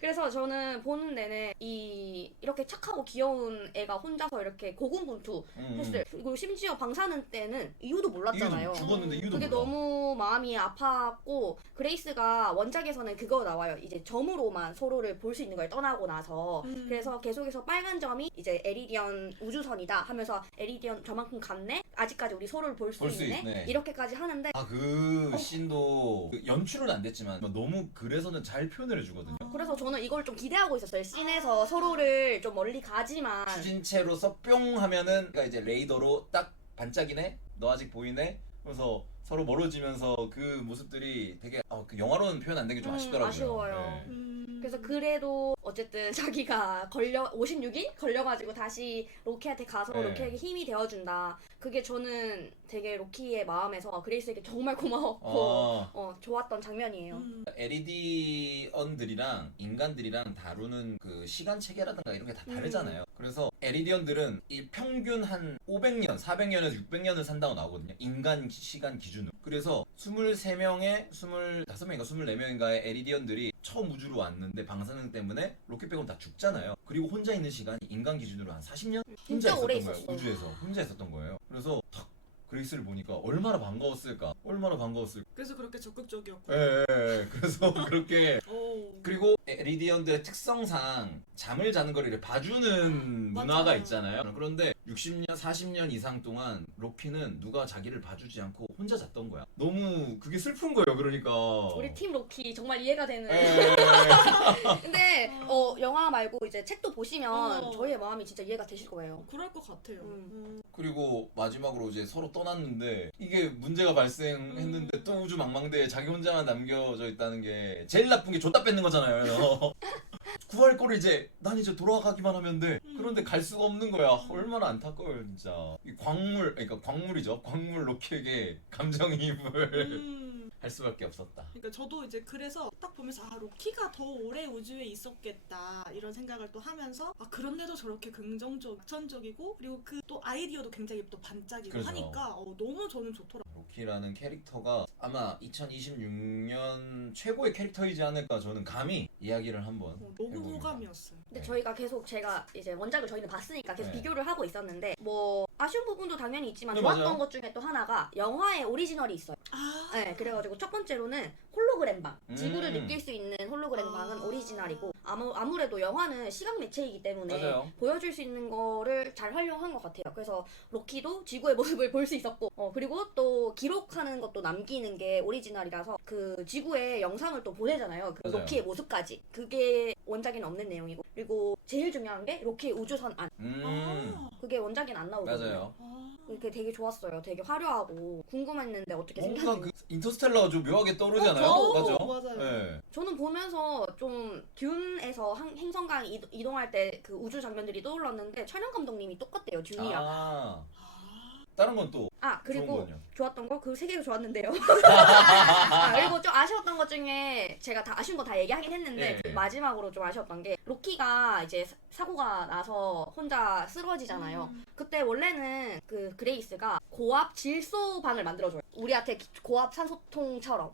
그래서 저는 보는 내내 이렇게 착하고 귀여운 애가 혼자서 이렇게 고군분투 했을, 그리고 심지어 방사능 때는 이유도 몰랐잖아요. 죽었는데 이유도 그게 몰라. 너무 마음이 아팠고 그레이스가 원작에서는 그거 나와요. 이제 점으로만 서로를 볼 수 있는 걸 떠나고 나서 그래서 계속해서 빨간 점이 이제 에리디언 우주선이다 하면서 에리디언 저만큼 갔네? 아직까지 우리 서로를 볼 수 있네? 이렇게까지 하는데 그 씬도 그 연출은 안 됐지만 너무 글에서는 잘 표현을 해주거든요. 그래서 저는 이걸 좀 기대하고 있었어요. 씬에서 서로를 좀 멀리 가지만 추진체로서 뿅 하면은 그러니까 이제 레이더로 딱 반짝이네? 너 아직 보이네? 그래서 서로 멀어지면서 그 모습들이 되게 그 영화로는 표현 안 된 게 좀 아쉽더라고요. 아쉬워요. 네. 그래서 그래도 어쨌든 자기가 56일 걸려가지고 다시 로키한테 가서 네. 로키에게 힘이 되어준다. 그게 저는 되게 로키의 마음에서 그레이스에게 정말 고마웠고 좋았던 장면이에요. 에리디언들이랑 인간들이랑 다루는 그 시간 체계라든가 이런 게 다 다르잖아요. 그래서 에리디언들은 이 평균 한 500년, 400년에서 600년을 산다고 나오거든요. 인간 시간 기준으로. 그래서 23명에 25명인가 24명인가의 에리디언들이 처음 우주로 왔는데 방사능 때문에 로켓 빼고는 다 죽잖아요. 그리고 혼자 있는 시간이 인간 기준으로 한 40년? 혼자 진짜 오래 있었던 거예요. 있었어. 우주에서 혼자 있었던 거예요. 그래서 탁 그레이스를 보니까 얼마나 반가웠을까. 그래서 그렇게 적극적이었고. 예. 그래서 그렇게 오. 그리고 에리디언들의 특성상 잠을 자는 걸 이렇게 봐주는 문화가 맞아요. 있잖아요. 그런데 60년, 40년 이상 동안 로키는 누가 자기를 봐주지 않고 혼자 잤던 거야. 너무 그게 슬픈 거예요. 그러니까. 우리 팀 로키 정말 이해가 되는. 예. 근데 영화 말고 이제 책도 보시면 저희의 마음이 진짜 이해가 되실 거예요. 그럴 것 같아요. 그리고 마지막으로 이제 서로 떠났는데 이게 문제가 발생했는데 또 우주 망망대에 자기 혼자만 남겨져 있다는 게 제일 나쁜 게 줬다 뺏는 거잖아요. 구할 거를 이제 난 이제 돌아가기만 하면 돼. 그런데 갈 수가 없는 거야. 얼마나 안타까워요 진짜. 이 그러니까 광물이죠. 광물 로키에게 감정이입을 할 수밖에 없었다. 그러니까 저도 이제 그래서 딱 보면서 로키가 더 오래 우주에 있었겠다 이런 생각을 또 하면서 그런데도 저렇게 긍정적, 천적이고 그리고 그 또 아이디어도 굉장히 또 반짝이고 그렇죠. 하니까 너무 저는 좋더라고요. 로키라는 캐릭터가 아마 2026년 최고의 캐릭터이지 않을까 저는 감히 이야기를 한번 너무 해봅니다. 호감이었어요. 근데 네. 저희가 계속 제가 이제 원작을 저희는 봤으니까 계속 네. 비교를 하고 있었는데 뭐 아쉬운 부분도 당연히 있지만 네, 좋았던 맞아요. 것 중에 또 하나가 영화의 오리지널이 있어요. 네, 그래가지고 첫 번째로는 홀로그램 방. 지구를 느낄 수 있는 홀로그램 방은 오리지널이고 아무래도 영화는 시각 매체이기 때문에 맞아요. 보여줄 수 있는 거를 잘 활용한 것 같아요. 그래서 로키도 지구의 모습을 볼 수 있었고 그리고 또 기록하는 것도 남기는 게 오리지널이라서 그 지구의 영상을 또 보내잖아요. 그 맞아요. 로키의 모습까지. 그게 원작에는 없는 내용이고 그리고 제일 중요한 게 로키의 우주선 안. 그게 원작에는 안 나오거든요. 맞아요. 그게 되게 좋았어요. 되게 화려하고 궁금했는데 어떻게 뭔가 생겼는지. 그 인터스텔라가 좀 묘하게 떠오르잖아요. 맞죠? 맞아요. 네. 저는 보면서 좀 듄에서 행성강 이동할 때 그 우주 장면들이 떠올랐는데 촬영 감독님이 똑같대요. 듄이랑. 다른 건 또 그리고 좋은 거요. 좋았던 거 그 세 개가 좋았는데요. 그리고 좀 아쉬웠던 것 중에 제가 다 아쉬운 거 다 얘기하긴 했는데 네. 그 마지막으로 좀 아쉬웠던 게 로키가 이제 사고가 나서 혼자 쓰러지잖아요. 그때 원래는 그 그레이스가 고압 질소방을 만들어줘요. 우리한테 고압 산소통처럼.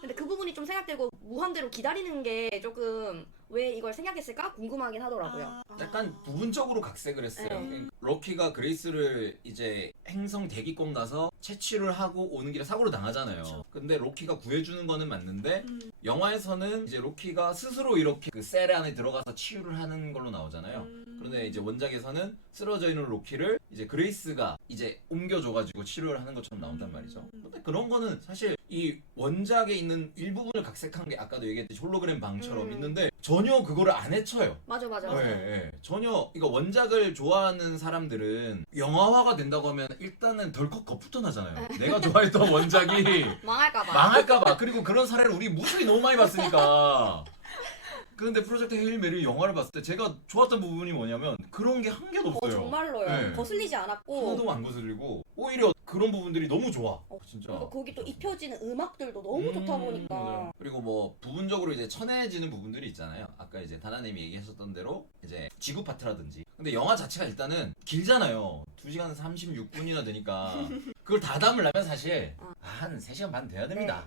근데 그 부분이 좀 생각되고 무한대로 기다리는 게 조금 왜 이걸 생각했을까 궁금하긴 하더라고요. 약간 부분적으로 각색을 했어요. 그러니까 로키가 그레이스를 이제 행성 대기권 가서 채취를 하고 오는 길에 사고를 당하잖아요. 그쵸. 근데 로키가 구해주는 거는 맞는데 영화에서는 이제 로키가 스스로 이렇게 그 셀 안에 들어가서 치유를 하는 걸로 나오잖아요. 그런데 이제 원작에서는 쓰러져 있는 로키를 이제 그레이스가 이제 옮겨줘가지고 치료를 하는 것처럼 나온단 말이죠. 근데 그런 거는 사실 이 원작에 있는 일부분을 각색한 게 아까도 얘기했듯이 홀로그램 방처럼 있는데 전혀 그거를 안 해쳐요. 맞아. 전혀 이거 원작을 좋아하는 사람들은 영화화가 된다고 하면 일단은 덜컥 겁부터 나잖아요. 내가 좋아했던 원작이 망할까봐. 그리고 그런 사례를 우리 무수히 너무 많이 봤으니까. 그런데 프로젝트 헤일 메리 영화를 봤을 때 제가 좋았던 부분이 뭐냐면 그런 게 한 개도 없어요. 정말로요. 네. 거슬리지 않았고. 하나도 안 거슬리고 오히려 그런 부분들이 너무 좋아. 진짜. 그리고 거기 또 입혀지는 음악들도 너무 좋다 보니까. 맞아요. 그리고 뭐 부분적으로 이제 천해지는 부분들이 있잖아요. 아까 이제 다나님이 얘기하셨던 대로 이제 지구 파트라든지. 근데 영화 자체가 일단은 길잖아요. 2시간 36분이나 되니까 그걸 다 담으려면 사실 한 3시간 반 돼야 됩니다.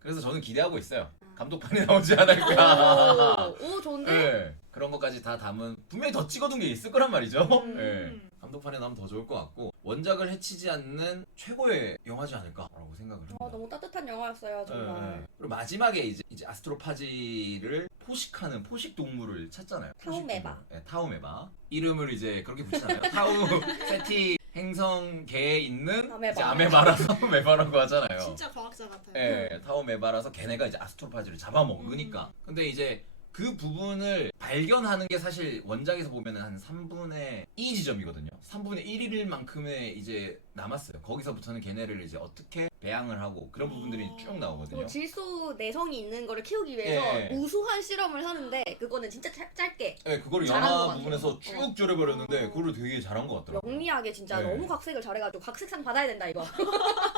그래서 저는 기대하고 있어요. 감독판이 나오지 않을까. 오 좋은데? 네. 그런 것까지 다 담은 분명히 더 찍어둔 게 있을 거란 말이죠. 네. 감독판에 나오면 더 좋을 것 같고 원작을 해치지 않는 최고의 영화지 않을까라고 생각을 합니다. 너무 따뜻한 영화였어요 정말. 네. 그리고 마지막에 이제 아스트로파지를 포식하는 포식 동물을 찾잖아요. 타우메바. 네, 타우메바. 이름을 이제 그렇게 붙이잖아요. 타우 세티 행성계에 있는 아메바. 이제 아메바라서 메바라고 하잖아요. 진짜 과학자 같아요. 예, 타우메바라서 걔네가 이제 아스트로파지를 잡아먹으니까. 근데 이제 그 부분을 발견하는 게 사실 원작에서 보면 한 3분의 2 지점이거든요. 3분의 1일 만큼의 이제 남았어요. 거기서부터는 걔네를 이제 어떻게 배양을 하고 그런 부분들이 쭉 나오거든요. 그리고 질소 내성이 있는 거를 키우기 위해서 예. 우수한 실험을 하는데 그거는 진짜 짧게 네, 그거를 잘한 것 영화 같아요. 부분에서 쭉 졸여버렸는데 그거를 되게 잘한 것 같더라고요. 영리하게 진짜 네. 너무 각색을 잘해가지고 각색상 받아야 된다 이거.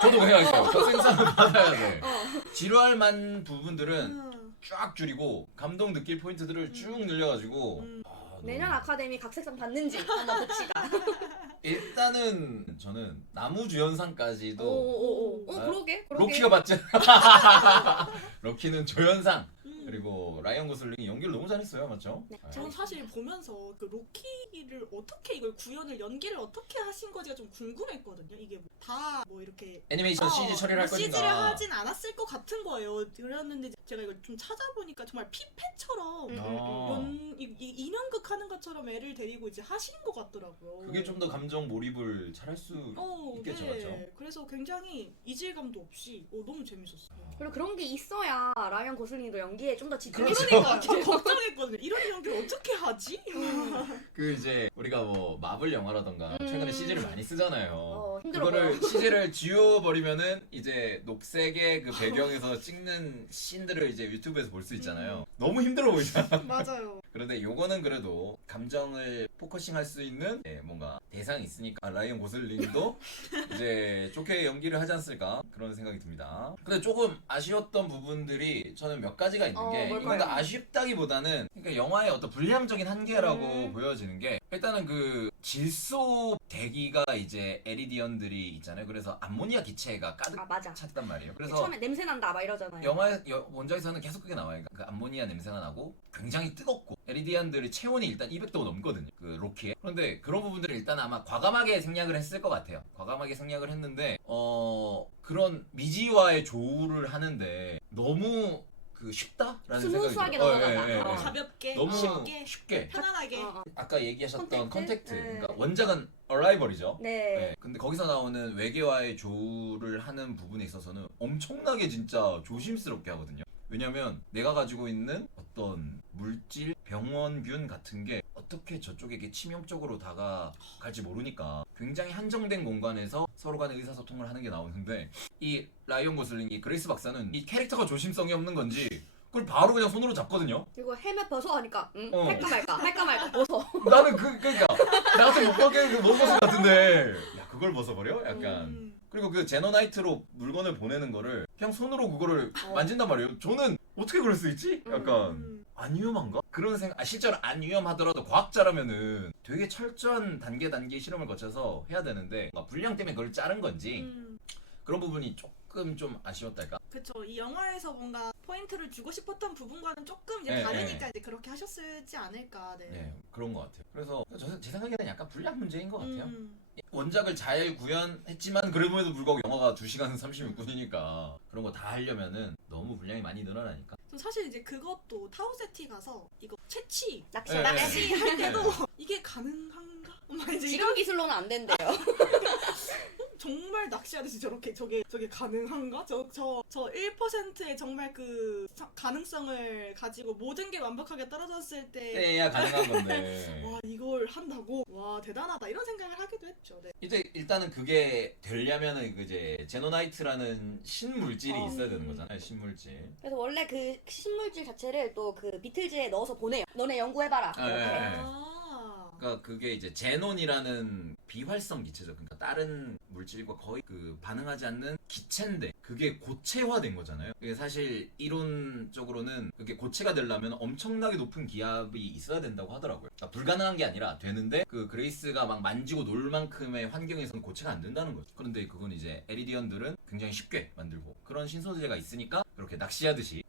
저도 생각했어요. 저 생산을 받아야 돼. 어. 지루할만 부분들은 음. 쫙 줄이고 감동 느낄 포인트들을 쭉 늘려가지고 너무- 내년 아카데미 각색상 받는지 한번 봅시다. 일단은 저는 나무주연상까지도 오오오. 아, 그러게. 로키가 받지. 로키는 조연상. 그리고 라이언 고슬링이 연기를 너무 잘했어요, 맞죠? 네. 저는 사실 보면서 그 로키를 어떻게 이걸 구현을 연기를 어떻게 하신 거지가 좀 궁금했거든요. 이게 다 뭐 이렇게 애니메이션 CG 처리를 할 CG를 것인가. 하진 않았을 것 같은 거예요. 그랬는데 제가 이걸 좀 찾아보니까 정말 피페처럼 인형극 하는 것처럼 애를 데리고 이제 하신 것 같더라고요. 그게 좀 더 감정 몰입을 잘할 수 있겠죠, 맞죠? 그래서 굉장히 이질감도 없이 너무 재밌었어요. 그리고 그런 게 있어야 라이언 고슬링도 연기에 좀 더 집중할 그렇죠. 수 있는 것 그러니까 같아요. 저 걱정했거든요. 이런 연기를 어떻게 하지? 그 이제 우리가 뭐 마블 영화라던가 최근에 CG를 많이 쓰잖아요. 힘들어 그거를 보여. CG를 지워버리면은 이제 녹색의 그 배경에서 찍는 씬들을 이제 유튜브에서 볼 수 있잖아요. 너무 힘들어 보이잖아. 맞아요. 그런데 요거는 그래도 감정을 포커싱 할 수 있는 뭔가 대상이 있으니까 라이언 고슬링도 이제 좋게 연기를 하지 않았을까 그런 생각이 듭니다. 근데 조금 아쉬웠던 부분들이 저는 몇 가지가 있는 게 뭘까요? 이건 아쉽다기보다는 그러니까 영화의 어떤 불량적인 한계라고 보여지는 게 일단은 그 질소 대기가 이제 에리디언들이 있잖아요. 그래서 암모니아 기체가 가득 맞아. 찼단 말이에요. 그래서 처음에 냄새 난다 막 이러잖아요. 원작에서는 계속 그게 나와요. 그 암모니아 냄새가 나고 굉장히 뜨겁고 에리디안들의 체온이 일단 200도 넘거든요. 그 로키에. 그런데 그런 부분들을 일단 아마 과감하게 생략을 했을 것 같아요. 과감하게 생략을 했는데 그런 미지와의 조우를 하는데 너무 그 쉽다라는 생각이 스무스하게 들어요. 넘어가다. 가볍게, 너무 쉽게, 편안하게. 아까 얘기하셨던 컨택트. 네. 그러니까 원작은 어라이벌이죠. 네. 네. 근데 거기서 나오는 외계와의 조우를 하는 부분에 있어서는 엄청나게 진짜 조심스럽게 하거든요. 왜냐면 내가 가지고 있는 어떤 물질, 병원균 같은 게 어떻게 저쪽에게 치명적으로 다가갈지 모르니까 굉장히 한정된 공간에서 서로 간의 의사소통을 하는 게 나오는데 이 라이언 고슬링, 이 그레이스 박사는 이 캐릭터가 조심성이 없는 건지 그걸 바로 그냥 손으로 잡거든요. 그리고 헬멧 벗어 하니까 할까 말까 벗어. 나는 그러니까 나 같은 못 벗게 못 벗을 것 같은데 야 그걸 벗어버려? 약간 그리고 그 제노나이트로 물건을 보내는 거를 그냥 손으로 그거를 만진단 말이에요. 저는 어떻게 그럴 수 있지? 약간 안 위험한가? 그런 생각. 실제로 안 위험하더라도 과학자라면은 되게 철저한 단계 실험을 거쳐서 해야 되는데 뭔가 불량 때문에 그걸 자른 건지 그런 부분이 조금 좀 아쉬웠달까? 그쵸. 이 영화에서 뭔가 포인트를 주고 싶었던 부분과는 조금 이제 네, 다르니까 네. 이제 그렇게 하셨을지 않을까. 네. 네, 그런 것 같아요. 그래서 제 생각에는 약간 불량 문제인 것 같아요. 음. 원작을 잘 구현했지만 그럼에도 불구하고 영화가 2시간 36분이니까 그런 거 다 하려면은 너무 분량이 많이 늘어나니까. 저 사실 이제 그것도 타우세티 가서 이거 채취 낚시 네, 낚시. 할 때도 이게 가능한가? 막 이제 지금 기술로는 안 된대요. 정말 낚시하듯이 저게 가능한가? 저 1%의 정말 그 가능성을 가지고 모든 게 완벽하게 떨어졌을 때 때야 가능한 건데. 와 이걸 한다고? 와 대단하다 이런 생각을 하기도 했죠. 네. 이제 일단은 그게 되려면은 그 이제 제노나이트라는 신물질이 있어야 되는 거잖아요. 신물질. 그래서 원래 그 신물질 자체를 또 그 비틀즈에 넣어서 보내요. 너네 연구해봐라. 아, 이렇게. 네. 그러니까 그게 이제 제논이라는 비활성 기체죠. 그러니까 다른 물질과 거의 그 반응하지 않는 기체인데 그게 고체화된 거잖아요. 그게 사실 이론적으로는 그게 고체가 되려면 엄청나게 높은 기압이 있어야 된다고 하더라고요. 그러니까 불가능한 게 아니라 되는데 그 그레이스가 막 만지고 놀 만큼의 환경에서는 고체가 안 된다는 거죠. 그런데 그건 이제 에리디언들은 굉장히 쉽게 만들고 그런 신소재가 있으니까 그렇게 낚시하듯이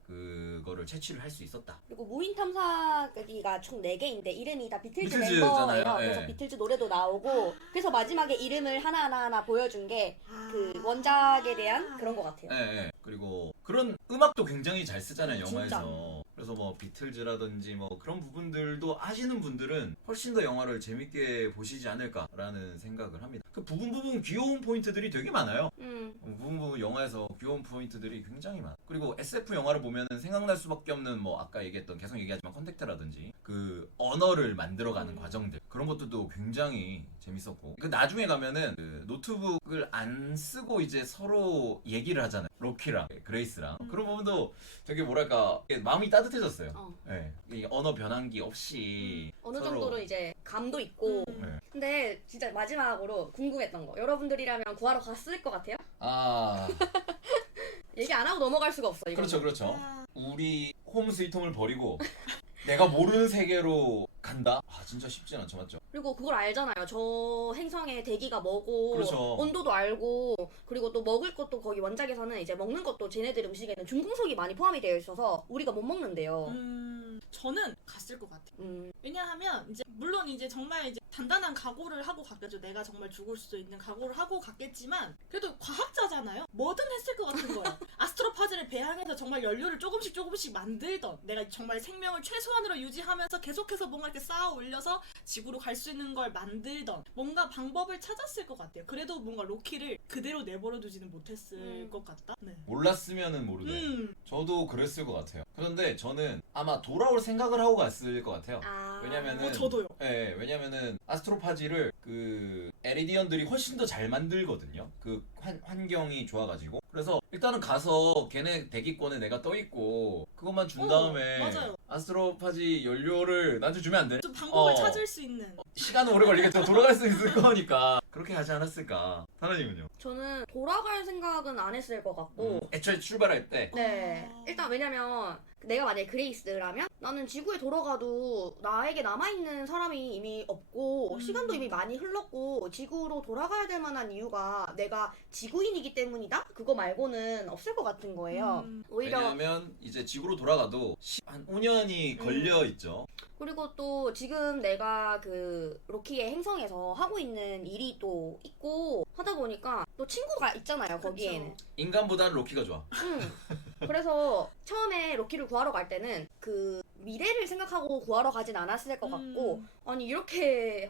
그거를 채취를 할 수 있었다. 그리고 무인 탐사기가 총 4개인데 이름이 다 비틀즈 비틀즈잖아요. 멤버예요. 그래서 예. 비틀즈 노래도 나오고 그래서 마지막에 이름을 하나하나 보여준 게 그 원작에 대한 그런 것 같아요. 예. 그리고 그런 음악도 굉장히 잘 쓰잖아요, 진짜. 영화에서. 그래서 뭐 비틀즈라든지 뭐 그런 부분들도 아시는 분들은 훨씬 더 영화를 재밌게 보시지 않을까라는 생각을 합니다. 그 부분 귀여운 포인트들이 되게 많아요. 부분 영화에서 귀여운 포인트들이 굉장히 많아. 그리고 SF 영화를 보면은 생각날 수밖에 없는 뭐 아까 얘기했던 계속 얘기하지만 컨택트라든지 그 언어를 만들어가는 과정들 그런 것들도 굉장히 재밌었고 그 나중에 가면은 그 노트북을 안 쓰고 이제 서로 얘기를 하잖아요. 로키랑 그레이스랑 그런 부분도 되게 뭐랄까 마음이 따뜻해졌어요. 네. 이 언어 변환기 없이 어느 서로 정도로 이제 감도 있고 네. 근데 진짜 마지막으로 궁금했던 거 여러분들이라면 구하러 갔을 것 같아요? 아 얘기 안 하고 넘어갈 수가 없어 이거. 그렇죠. 우리 홈 스위트홈을 버리고 내가 모르는 세계로 간다? 아 진짜 쉽진 않죠, 맞죠? 그리고 그걸 알잖아요. 저 행성의 대기가 뭐고 그렇죠. 온도도 알고 그리고 또 먹을 것도 거기 원작에서는 이제 먹는 것도 쟤네들 음식에는 중금속이 많이 포함이 되어 있어서 우리가 못 먹는데요. 저는 갔을 것 같아요. 왜냐하면 이제 물론 이제 정말 이제 단단한 각오를 하고 갔겠죠. 내가 정말 죽을 수도 있는 각오를 하고 갔겠지만 그래도 과학자잖아요. 뭐든 했을 것 같은 거예요. 아스트로파즈를 배양해서 정말 연료를 조금씩 만들던 내가 정말 생명을 최소한으로 유지하면서 계속해서 뭔가 이렇게 쌓아 올려서 지구로 갈 수 있는 걸 만들던 뭔가 방법을 찾았을 것 같아요. 그래도 뭔가 로키를 그대로 내버려 두지는 못했을 것 같다. 네. 몰랐으면은 모르네. 저도 그랬을 것 같아요. 그런데 저는 아마 돌아올 생각을 하고 갔을 것 같아요. 왜냐면은 저도요. 네, 왜냐면은 아스트로파지를 그 에리디언들이 훨씬 더 잘 만들거든요. 그 환경이 좋아가지고. 그래서 일단은 가서 걔네 대기권에 내가 떠 있고 그것만 준 다음에 맞아요. 아스트로파지 연료를 나한테 주면 안 돼? 좀 방법을 찾을 수 있는. 시간은 오래 걸리겠지만 돌아갈 수 있을 거니까 그렇게 하지 않았을까. 하나님은요? 저는 돌아갈 생각은 안 했을 것 같고 애초에 출발할 때 네. 일단 왜냐면 내가 만약에 그레이스라면 나는 지구에 돌아가도 나에게 남아있는 사람이 이미 없고 시간도 이미 많이 흘렀고 지구로 돌아가야 될 만한 이유가 내가 지구인이기 때문이다? 그거 말고는 없을 것 같은 거예요. 오히려 왜냐면 이제 지구로 돌아가도 한 5년이 걸려 있죠. 그리고 또 지금 내가 그 로키의 행성에서 하고 있는 일이 또 있고 하다 보니까 또 친구가 있잖아요 거기에는. 인간보다는 로키가 좋아. 그래서 처음에 로키를 구하러 갈 때는 그 미래를 생각하고 구하러 가진 않았을 것 같고 아니 이렇게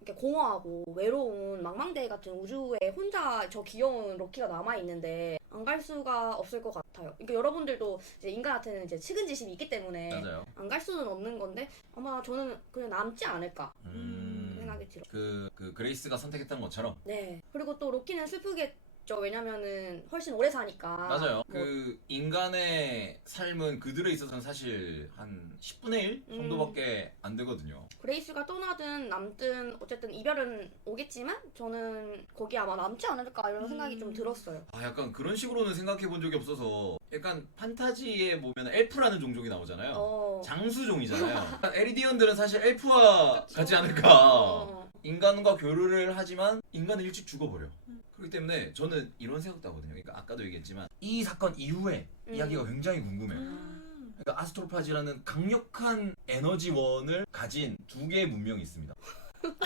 이렇게 공허하고 외로운 망망대해 같은 우주에 혼자 저 귀여운 로키가 남아있는데 안 갈 수가 없을 것 같아요. 그러니까 여러분들도 이제 인간한테는 이제 측은지심이 있기 때문에 맞아요. 안 갈 수는 없는 건데 아마 저는 그냥 남지 않을까 생각이 들어요. 그 그레이스가 선택했던 것처럼. 네. 그리고 또 로키는 슬프겠죠. 왜냐면은 훨씬 오래 사니까. 맞아요. 뭐, 그 인간의 삶은 그들에 있어서는 사실 한 10분의 1 정도밖에 안 되거든요. 그레이스가 떠나든 남든 어쨌든 이별은 오겠지만 저는 거기 아마 남지 않을까 이런 생각이 좀 들었어요. 아 약간 그런 식으로는 생각해 본 적이 없어서 약간 판타지에 보면 엘프라는 종족이 나오잖아요. 장수종이잖아요. 에리디언들은 사실 엘프와 같지 않을까. 인간과 교류를 하지만 인간은 일찍 죽어버려. 그렇기 때문에 저는 이런 생각도 하거든요. 그러니까 아까도 얘기했지만 이 사건 이후에 이야기가 굉장히 궁금해요. 그러니까 아스트로파지라는 강력한 에너지원을 가진 두 개의 문명이 있습니다.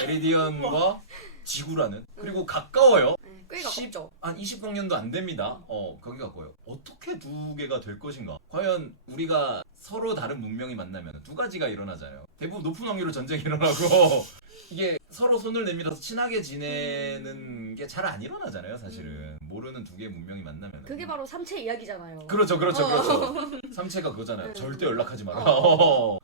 에리디언과 지구라는. 그리고 가까워요. 네, 꽤 가깝죠. 한 20광년도 안 됩니다. 거기 가까워요. 어떻게 두 개가 될 것인가? 과연 우리가 서로 다른 문명이 만나면 두 가지가 일어나잖아요. 대부분 높은 확률로 전쟁이 일어나고 이게 서로 손을 내밀어서 친하게 지내는 게 잘 안 일어나잖아요, 사실은. 모르는 두 개의 문명이 만나면. 그게 바로 삼체 이야기잖아요. 그렇죠. 삼체가 그거잖아요. 절대 연락하지 마라.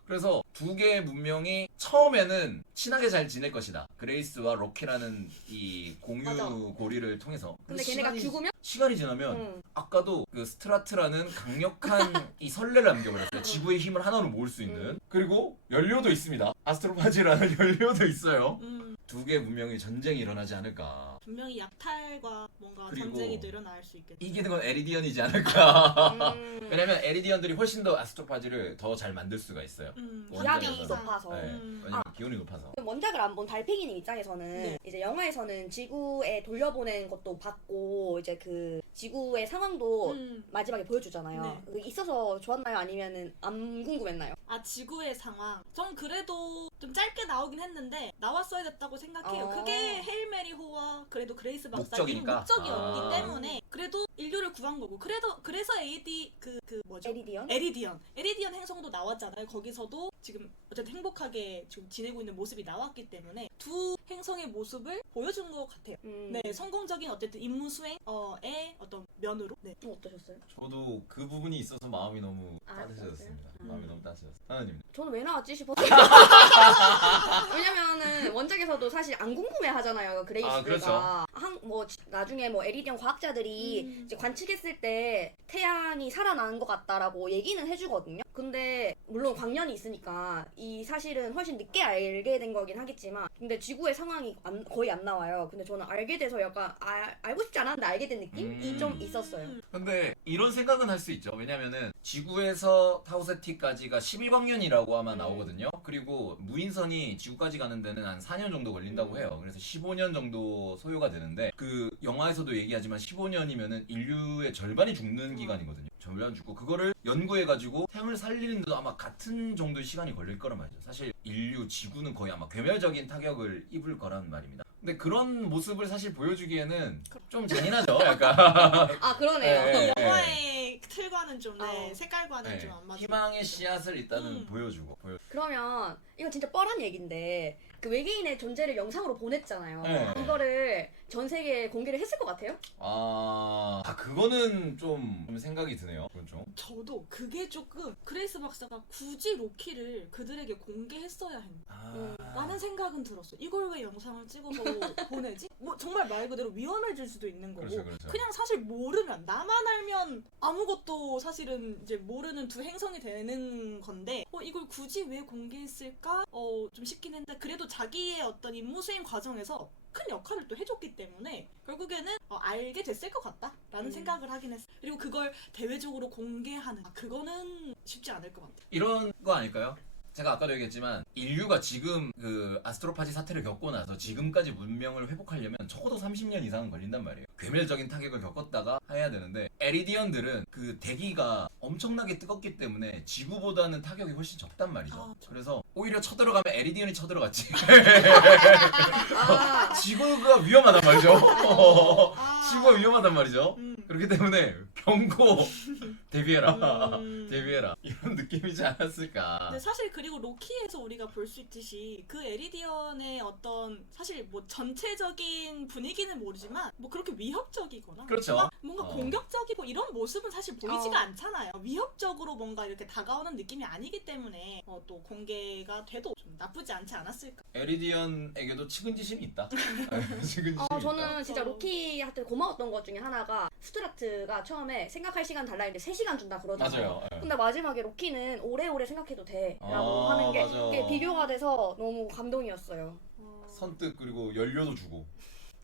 그래서 두 개의 문명이 처음에는 친하게 잘 지낼 것이다. 그레이스와 로키라는 이 공유 맞아. 고리를 통해서. 근데 걔네가 죽으면? 시간이 지나면 아까도 그 스트라트라는 강력한 이 선례를 남겨버렸어요. 지구의 힘을 하나로 모을 수 있는. 그리고 연료도 있습니다. 아스트로파지라는 연료도 있어요. 두 개의 문명이 전쟁이 일어나지 않을까. 분명히 약탈과 뭔가 그리고 전쟁이 또 일어날 수 있겠죠. 이기는 건 에리디언이지 않을까. 음, 왜냐면 에리디언들이 훨씬 더 아스트로파지를 더 잘 만들 수가 있어요. 기압이 원작에서. 높아서. 네, 왜냐면 기온이 높아서. 그럼 원작을 안 본 달팽이님 입장에서는 네. 이제 영화에서는 지구에 돌려보낸 것도 봤고 이제 그 지구의 상황도 마지막에 보여주잖아요. 네. 그게 있어서 좋았나요? 아니면은 안 궁금했나요? 아 지구의 상황. 전 그래도 좀 짧게 나오긴 했는데 나왔어야 됐다고 생각해요. 어. 그게 헤일 메리 호와 그래도 그레이스 박사님 목적이니까. 목적이었기 아. 때문에 그래도 인류를 구한 거고. 그래서 AD 그 뭐죠? 에리디언? 에리디언 행성도 나왔잖아요. 거기서도 지금 어쨌든 행복하게 지금 지내고 있는 모습이 나왔기 때문에 두 행성의 모습을 보여준 것 같아요. 네, 성공적인 어쨌든 임무 수행의 어떤 면으로. 네. 어떠셨어요? 저도 그 부분이 있어서 마음이 너무 아, 따뜻해졌습니다. 그랬어요? 마음이 너무 따뜻해졌어요. 하나님. 저는 왜 나왔지 싶었어요. 왜냐면은 원작에서도 사실 안 궁금해 하잖아요. 그레이스가. 아, 그렇죠. 나중에 뭐 에리디언 과학자들이 이제 관측했을 때 태양이 살아나는 것 같다라고 얘기는 해주거든요. 근데 물론 광년이 있으니까 이 사실은 훨씬 늦게 알게 된 거긴 하겠지만 근데 지구의 상황이 거의 안 나와요. 근데 저는 알게 돼서 약간 알고 싶지 않았는데 알게 된 느낌이 좀 있었어요. 근데 이런 생각은 할 수 있죠. 왜냐면은 지구에서 타우세티까지가 11광년이라고 아마 나오거든요. 그리고 무인선이 지구까지 가는 데는 한 4년 정도 걸린다고 해요. 그래서 15년 정도 소요가 되는데 그 영화에서도 얘기하지만 15년이면은 인류의 절반이 죽는 기간이거든요. 절반 죽고 그거를 연구해가지고 태양을 살리는데도 아마 같은 정도의 시간이 걸릴 거란 말이죠. 사실 인류 지구는 거의 아마 괴멸적인 타격을 입을 거란 말입니다. 근데 그런 모습을 사실 보여주기에는 좀 잔인하죠. 약간 아 그러네요. 네. 영화의 틀과는 좀 어. 색깔과는 네, 좀 안 맞고. 희망의 씨앗을 일단은 보여주고 그러면 이건 진짜 뻔한 얘기인데 그 외계인의 존재를 영상으로 보냈잖아요. 네. 그거를 전 세계에 공개를 했을 것 같아요? 그거는 좀 생각이 드네요. 그건 좀. 저도 그게 조금 그레이스 박사가 굳이 로키를 그들에게 공개했어야 했나 라는 생각은 들었어. 이걸 왜 영상을 찍어서 보내지? 뭐 정말 말 그대로 위험해질 수도 있는 거고 그렇죠. 그냥 사실 모르면 나만 알면 아무것도 사실은 이제 모르는 두 행성이 되는 건데 이걸 굳이 왜 공개했을까? 좀 싶긴 했는데 그래도 자기의 어떤 임무 수행 과정에서 큰 역할을 또 해줬기 때문에 결국에는 알게 됐을 것 같다라는 생각을 하긴 했어. 그리고 그걸 대외적으로 공개하는 그거는 쉽지 않을 것 같아. 이런 거 아닐까요? 제가 아까도 얘기했지만 인류가 지금 그 아스트로파지 사태를 겪고 나서 지금까지 문명을 회복하려면 적어도 30년 이상은 걸린단 말이에요. 괴멸적인 타격을 겪었다가 해야 되는데 에리디언들은 그 대기가 엄청나게 뜨겁기 때문에 지구보다는 타격이 훨씬 적단 말이죠. 그래서 오히려 쳐들어가면 에리디언이 쳐들어갔지. 지구가 위험하단 말이죠. 지구가 위험하단 말이죠. 그렇기 때문에 경고 대비해라. 대비해라. 이런 느낌이지 않았을까. 근데 사실 그리고 로키에서 우리가 볼 수 있듯이 그 에리디언의 어떤 사실 뭐 전체적인 분위기는 모르지만 뭐 그렇게 위협적이거나 그렇죠. 뭔가 공격적이고 이런 모습은 사실 보이지가 않잖아요. 위협적으로 뭔가 이렇게 다가오는 느낌이 아니기 때문에 또 공개가 돼도 좀 나쁘지 않지 않았을까. 에리디언에게도 측은지심이 있다. 측은지심이 있다. 저는 진짜 로키한테 고마웠던 것 중에 하나가 스투라트가 처음에 생각할 시간 달라 했는데 3시간 준다 그러잖아요. 맞아요. 근데 마지막에 로키는 오래오래 생각해도 돼 라고 하는 게 맞아. 그게 비교가 돼서 너무 감동이었어요. 선뜻 그리고 연료도 주고.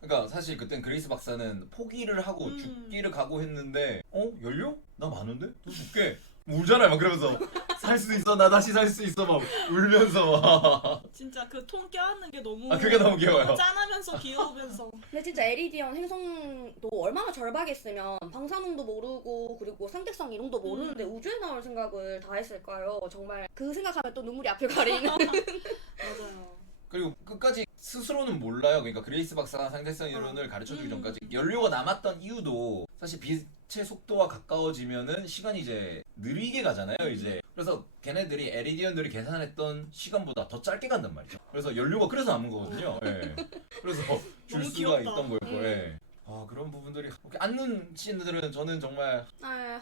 그러니까 사실 그땐 그레이스 박사는 포기를 하고 죽기를 각오했는데 연료? 나 많은데? 너 줄게. 울잖아요 막 그러면서 살 수 있어 나 다시 살 수 있어 막 울면서 진짜 그 통 껴안는 게 너무 그게 너무 귀여워요. 짠하면서 귀여우면서 근데 진짜 에리디언 행성도 얼마나 절박했으면 방사능도 모르고 그리고 상대성 이론도 모르는데 우주에 나올 생각을 다 했을까요? 정말 그 생각하면 또 눈물이 앞을 가리는. 맞아요. 그리고 끝까지 스스로는 몰라요. 그러니까 그레이스 박사가 상대성 이론을 가르쳐주기 전까지 연료가 남았던 이유도 사실 빛의 속도와 가까워지면은 시간이 이제 느리게 가잖아요. 이제 그래서 걔네들이 에리디언들이 계산했던 시간보다 더 짧게 간단 말이죠. 그래서 연료가 그래서 남은 거거든요. 예. 그래서 줄 너무 수가 귀엽다. 있던 거일 거예요. 그런 부분들이 이렇게 앉는 씬들은 저는 정말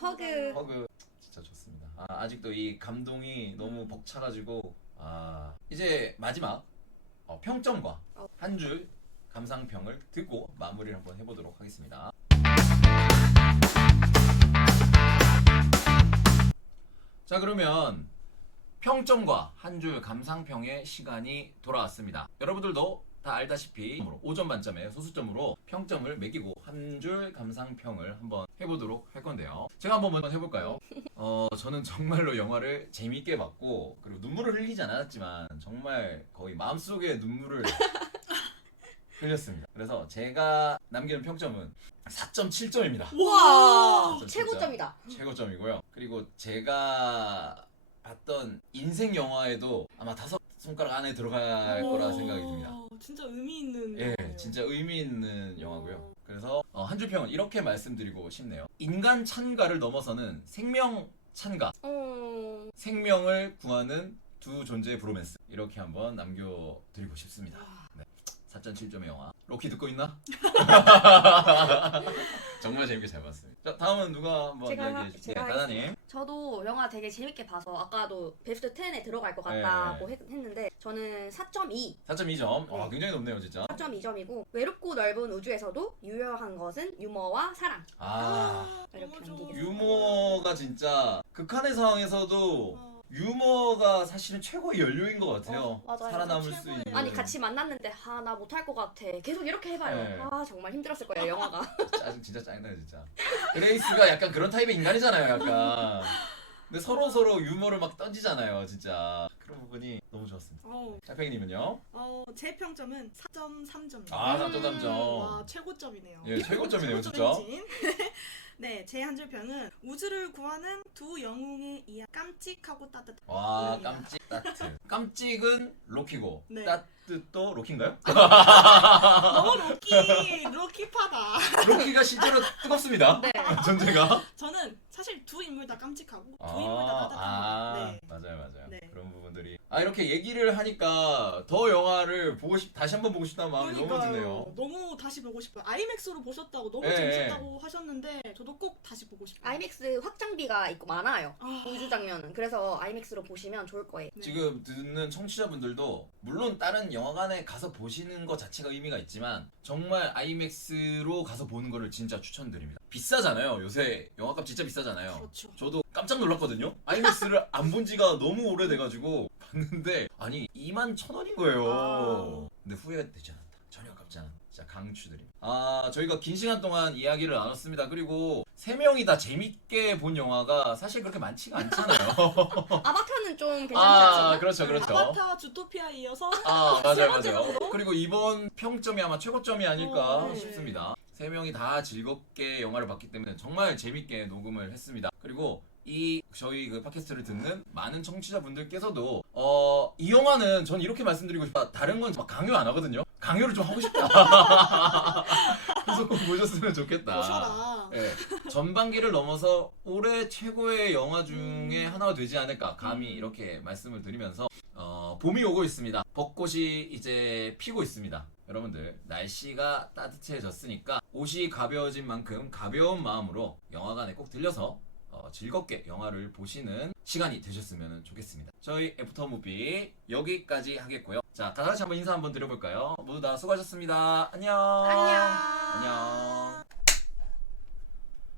허그 진짜 좋습니다. 아직도 이 감동이 너무 벅차가지고 이제 마지막 평점과 한 줄 감상평을 듣고 마무리를 한번 해보도록 하겠습니다. 자 그러면 평점과 한 줄 감상평의 시간이 돌아왔습니다. 여러분들도 다 알다시피 5점 만점에 소수점으로 평점을 매기고 한 줄 감상평을 한번 해보도록 할 건데요. 제가 한번 해볼까요? 저는 정말로 영화를 재밌게 봤고 그리고 눈물을 흘리지 않았지만 정말 거의 마음속에 눈물을 흘렸습니다. 그래서 제가 남기는 평점은 4.7점입니다. 우와, 4.7점. 최고점이다. 최고점이고요. 그리고 제가 봤던 인생 영화에도 아마 5손가락 안에 들어갈 거라 생각이 듭니다. 진짜 의미 있는. 예, 영화예요. 진짜 의미 있는 영화고요. 그래서 한 줄 평은 이렇게 말씀드리고 싶네요. 인간 찬가를 넘어서는 생명 찬가, 생명을 구하는 두 존재의 브로맨스, 이렇게 한번 남겨드리고 싶습니다. 네. 4.7점의 영화. 로키 듣고 있나? 정말 재밌게 잘 봤습니다. 자, 다음은 누가 한번 이야기해 주세요. 제가 다다님. 저도 영화 되게 재밌게 봐서 아까도 베스트 10에 들어갈 것 같다고 했는데 저는 4.2. 4.2점. 네. 굉장히 높네요, 진짜. 4.2점이고 외롭고 넓은 우주에서도 유효한 것은 유머와 사랑. 이렇게 너무 좋아. 남기겠습니다. 유머가 진짜 극한의 상황에서도 유머가 사실은 최고의 연료인 것 같아요. 맞아요. 살아남을 수 최고의 있는. 아니 같이 만났는데 나 못할 것 같아. 계속 이렇게 해봐요. 네. 정말 힘들었을 거예요 영화가. 진짜 짜증나요 진짜. 그레이스가 약간 그런 타입의 인간이잖아요, 약간. 근데 서로 유머를 막 던지잖아요, 진짜. 그런 부분이 너무 좋았습니다. 짝팽이님은요? 제 평점은 4.3점입니다. 4.3점. 와, 최고점이네요. 예, 최고점이네요, 진짜. 최고점이지. 네, 제 한 줄 평은 우주를 구하는 두 영웅의 이야기, 깜찍하고 따뜻한. 와, 노래입니다. 깜찍 따뜻. 깜찍은 로키고 네. 따뜻도 로키인가요? 너무 로키파다. 로키가 실제로 뜨겁습니다. 네. 존재가. 저는 사실 두 인물 다 깜찍하고 두 인물 다 따뜻한. 네. 맞아요. 네. 그런 부분들이. 이렇게 얘기를 하니까 더 영화를 다시 한번 보고 싶다는 마음이 너무 드네요. 너무 다시 보고 싶어요. 아이맥스로 보셨다고 너무 네. 재밌었다고 하셨는데 저도 꼭 다시 보고 싶어요. 아이맥스 확장비가 있고 많아요. 아. 우주 장면은. 그래서 아이맥스로 보시면 좋을 거예요. 네. 지금 듣는 청취자분들도 물론 다른 영화관에 가서 보시는 것 자체가 의미가 있지만 정말 아이맥스로 가서 보는 거를 진짜 추천드립니다. 비싸잖아요. 요새 영화값 진짜 비싸잖아요. 그렇죠. 저도 깜짝 놀랐거든요. 아이맥스를 안 본 지가 너무 오래돼가지고 봤는데 아니 21,000원인 거예요. 근데 후회되지 않았다. 전혀 아깝지 않았다. 진짜 강추드립니다. 저희가 긴 시간 동안 이야기를 나눴습니다. 그리고 3명이 다 재밌게 본 영화가 사실 그렇게 많지가 않잖아요. 아바타는 좀 괜찮지 않나? 그렇죠. 아바타 주토피아에 이어서 맞아요. 번째로? 그리고 이번 평점이 아마 최고점이 아닐까 네. 싶습니다. 3명이 다 즐겁게 영화를 봤기 때문에 정말 재밌게 녹음을 했습니다. 그리고 저희 그 팟캐스트를 듣는 많은 청취자분들께서도 이 영화는 전 이렇게 말씀드리고 싶다. 다른 건 막 강요 안 하거든요. 강요를 좀 하고 싶다. 그래서 꼭 보셨으면 좋겠다. 보셔라. 네, 전반기를 넘어서 올해 최고의 영화 중에 하나가 되지 않을까 감히 이렇게 말씀을 드리면서 봄이 오고 있습니다. 벚꽃이 이제 피고 있습니다. 여러분들 날씨가 따뜻해졌으니까 옷이 가벼워진 만큼 가벼운 마음으로 영화관에 꼭 들려서 즐겁게 영화를 보시는 시간이 되셨으면 좋겠습니다. 저희 애프터무비 여기까지 하겠고요. 자, 다 같이 한번 인사 한번 드려볼까요? 모두 다 수고하셨습니다. 안녕. 안녕. 안녕.